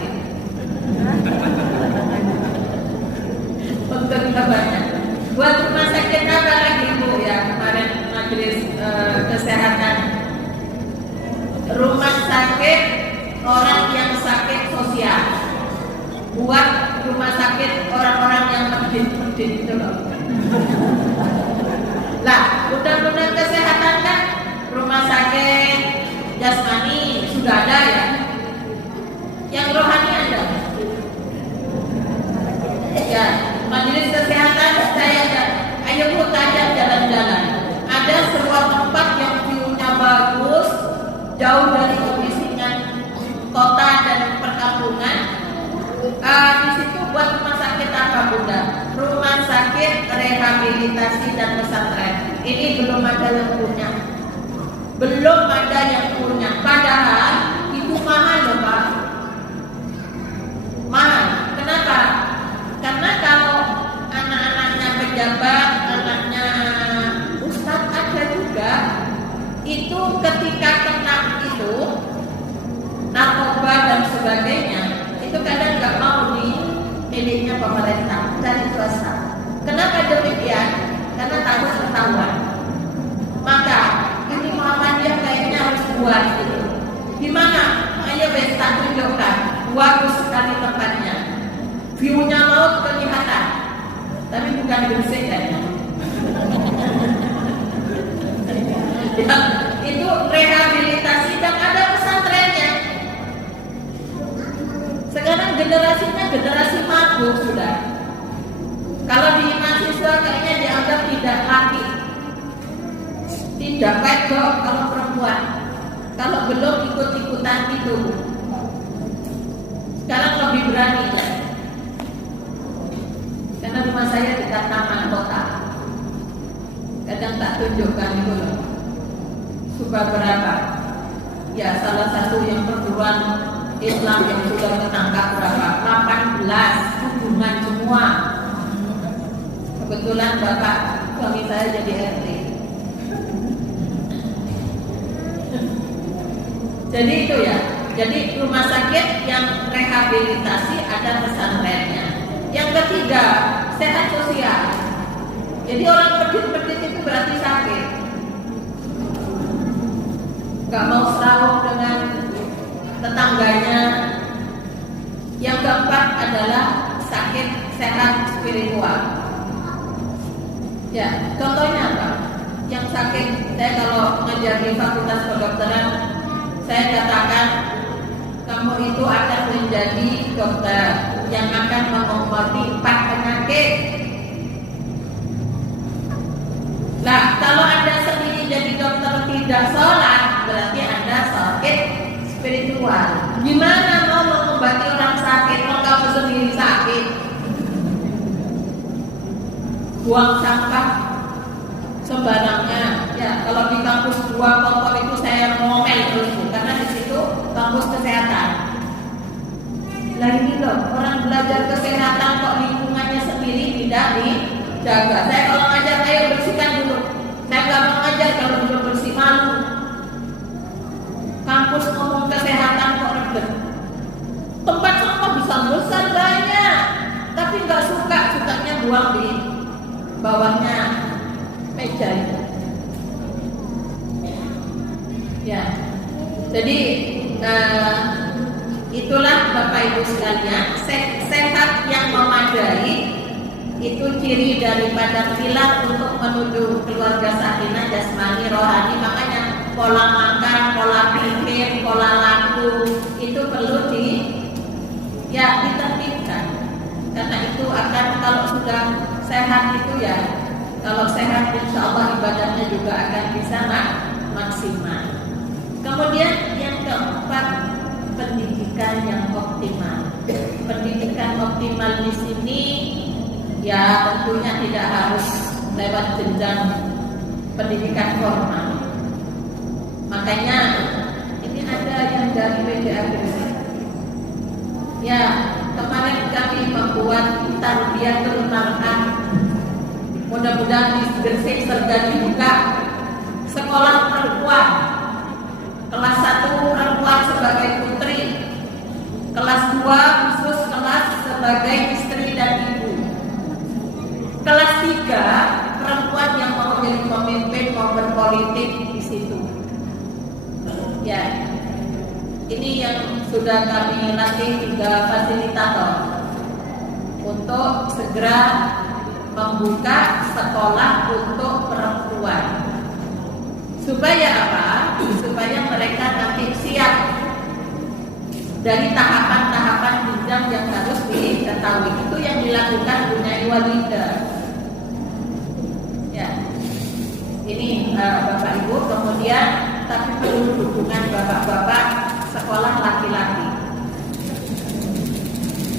Untuk banyak. Buat rumah sakit apa lagi Bu ya kemarin majelis kesehatan? Rumah sakit orang yang sakit sosial. Buat rumah sakit orang-orang yang medit-medit itu loh. Lah, undang-undang kesehatan kan rumah sakit jasmani sudah ada ya. Yang rohani ada. Ya, majelis kesehatan saya ada. Ayo Bu tajam jalan-jalan. Ada sebuah tempat yang view-nya bagus, jauh dari kebisingan kota dan perkampungan. Di situ buat rumah sakit apa Bunda? Rumah sakit rehabilitasi dan pesantren. Ini belum ada yang punya. Belum ada yang punya. Padahal itu mahal loh Pak. Mahal. Kenapa? Karena kalau anak-anaknya pejabat, anaknya ustadz ada juga. Itu ketika kena itu narkoba dan sebagainya, itu kadang nggak mau di miliknya pemerintah dari swasta. Kenapa demikian? Karena takut ketahuan. Maka ini Muhammadiyah kayaknya harus buat gitu. Gimana? Ayo tak tunjukkan. Bagus sekali tempatnya. View-nya laut kelihatan. Tapi bukan bersih kayaknya. Ya, itu rehabilitasi dan ada pesantrennya. Sekarang generasinya generasi mabuk sudah. Kalau di mahasiswa kayaknya dianggap tidak laki, tidak pedok kalau perempuan. Kalau belum ikut-ikutan itu, sekarang lebih berani. Karena rumah saya dekat taman kota. Kadang tak tunjukkan itu loh. Suka berapa? Ya salah satu yang perguruan Islam yang sudah ketangkap berapa? 18 hubungan semua. Kebetulan bapak suami saya jadi RT. Jadi itu ya. Jadi rumah sakit yang rehabilitasi ada pesantrennya. Yang ketiga, sehat sosial. Jadi orang pedit-pedit itu berarti sakit. Gak mau selalu dengan tetangganya. Yang keempat adalah sakit sehat spiritual. Ya, contohnya apa? Yang sakit, saya kalau ngajar di Fakultas Kedokteran, saya katakan kamu itu akan menjadi dokter yang akan mengobati 4 penyakit. Nah, kalau Anda sendiri jadi dokter tidak sholat, berarti Anda sakit spiritual. Gimana mau mengobati orang sakit kalau kamu sendiri sakit? Buang sampah sembarangnya. Ya, kalau di kampus 2 kotor itu saya ngomel terus karena di situ kampus kesehatan. Nah ini loh, orang belajar kesehatan kok lingkungannya sendiri tidak dijaga. Saya kalau ngajar, ayo bersihkan dulu. Saya nggak mau ngajar kalau belum bersih, malu. Kampus ngomong kesehatan kok ribet. Tempat sampah besar banyak, tapi nggak sukanya buang di bawahnya meja itu. Ya, jadi itulah Bapak Ibu sekalian, sehat yang memadai itu ciri daripada pilar untuk menuju keluarga sakinah jasmani rohani. Makanya pola makan, pola pikir, pola laku itu perlu ditertibkan. Karena itu akan, kalau sudah sehat itu ya, kalau sehat insya Allah ibadahnya juga akan bisa maksimal. Kemudian yang keempat, pendidikan yang optimal. Pendidikan optimal di sini ya tentunya tidak harus lewat jenjang pendidikan formal. Makanya ini ada yang dari PDA Gresik. Ya, kemarin kami membuat tarbiyatul mar'ah. Mudah-mudahan di Gresik segera dibuka sekolah perempuan. Kelas 1 perempuan sebagai putri, kelas 2 khusus kelas Ya, ini yang sudah kami latih 3 fasilitator untuk segera membuka sekolah untuk perempuan. Supaya apa? Supaya mereka nanti siap dari tahapan-tahapan jenjang yang harus diketahui. Itu yang dilakukan Bunai Walida. Ya, ini Bapak Ibu. Kemudian tapi perlu dukungan bapak-bapak sekolah laki-laki.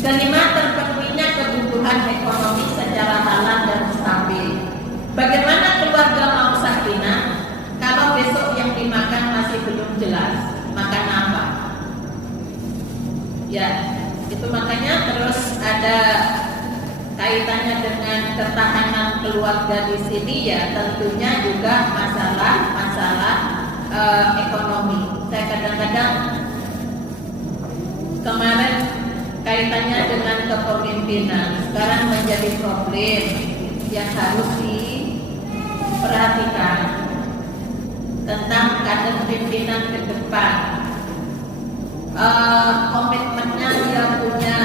Kelima, terpenuhinya kebutuhan ekonomi secara halal dan stabil. Bagaimana keluarga mau sakinah kalau besok yang dimakan masih belum jelas makan apa? Ya, itu makanya terus ada kaitannya dengan ketahanan keluarga di sini ya, tentunya juga masalah ekonomi. Saya kadang-kadang kemarin kaitannya dengan kepemimpinan sekarang menjadi problem yang harus diperhatikan tentang kader pimpinan ke depan. Komitmennya dia punya.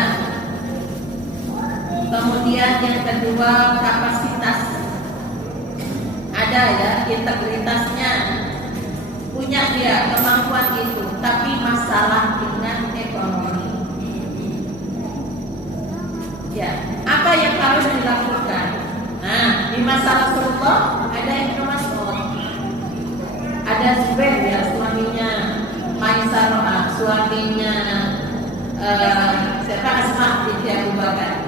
Kemudian yang kedua, kapasitas ada ya, integritasnya punya dia, kemampuan itu, tapi masalah dengan ekonomi. Ya, apa yang harus dilakukan? Nah, di masa Rasulullah ada Ibnu Mas'ud, ada Zubair ya, suaminya Maisarah, suaminya siapa, Asma binti Abu Bakar.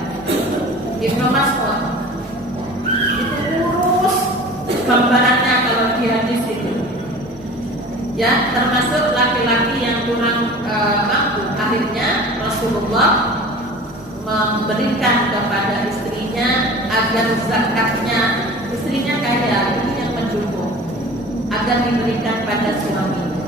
Ibnu Mas'ud itu urus gambarannya kalau dia di situ. Ya, termasuk laki-laki yang kurang mampu. Akhirnya Rasulullah memberikan kepada istrinya agar zakatnya, istrinya kaya, ini yang mendukung, agar diberikan pada suaminya.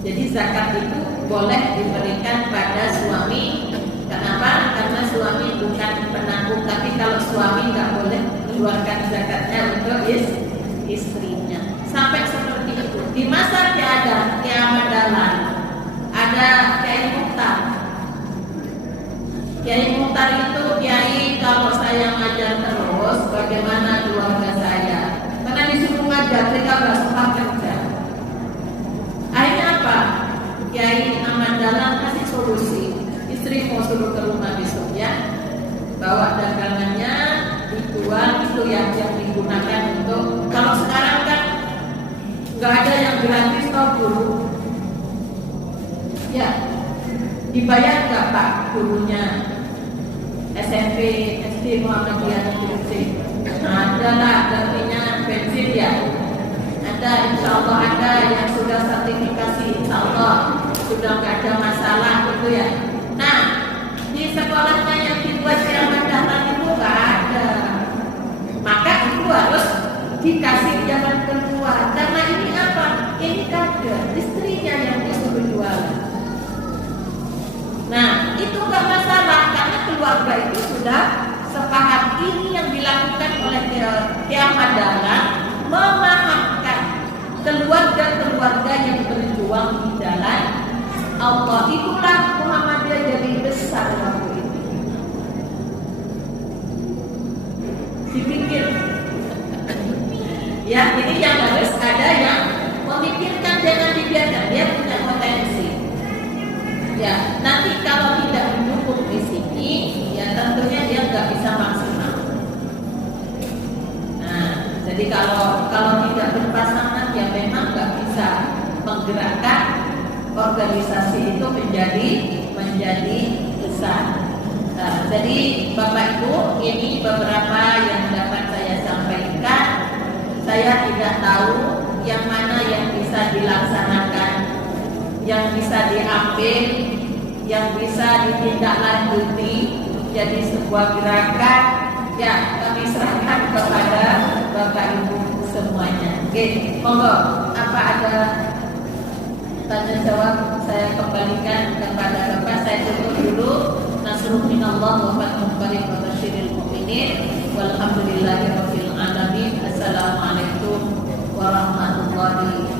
Jadi zakat itu boleh diberikan pada suami. Kenapa? Karena suami bukan penanggung. Tapi kalau suami nggak boleh mengeluarkan zakatnya untuk istrinya. Sampai seperti itu. Di masa Kiai Dalan ada Kiai Mukhtar. Kiai Mukhtar itu kiai, kalau saya ngajar terus, bagaimana keluarga saya? Karena disuruh ngajar, mereka nggak sempat kerja. Akhirnya apa? Kiai Ahmad Dahlan kasih solusi. Istri mau suruh ke rumah besok ya, bawa dagangannya dijual, itu yang digunakan untuk. Kalau sekarang kan nggak ada yang gratis toh guru. Ya, dibayar nggak Pak gurunya? SMP, SD Muhammadiyah Negeri. Ada lah, artinya bensin ya. Ada, insya Allah ada yang sudah sertifikasi, insya Allah sudah nggak ada masalah gitu ya. Nah, di sekolahnya yang dibuat Kiai Dahlan itu nggak ada. Maka itu harus dikasih jalan keluar. Karena ini apa? Ini kader, istrinya yang disuruh jualan. Nah, itu nggak masalah karena keluarga itu sudah sepakat. Ini yang dilakukan oleh Kiai Dahlan, memahamkan keluarga-keluarga yang berjuang di jalan Allah. Itulah Muhammadiyah jadi besar waktu itu. Dipikir ya, ini yang harus ada yang memikirkan, jangan dibiarkan, dia punya potensi. Ya, nanti kalau tidak mendukung di sini, ya tentunya dia nggak bisa maksimal. Nah, jadi kalau tidak berpasangan, ya memang nggak bisa menggerakkan organisasi itu menjadi besar. Nah, jadi Bapak Ibu, ini beberapa yang dapat saya sampaikan. Saya tidak tahu yang mana yang bisa dilaksanakan, yang bisa diambil, yang bisa ditindaklanjuti jadi sebuah gerakan. Ya, kami serahkan kepada Bapak Ibu semuanya. Oke, monggo. Apa ada tanya jawab? Saya kembalikan kepada Bapak. Saya tutup dulu. Nasrul minallah wa fathun qarib wa basyiril mu'minin. Walhamdulillahirabbil alamin. Assalamualaikum warahmatullahi wabarakatuh.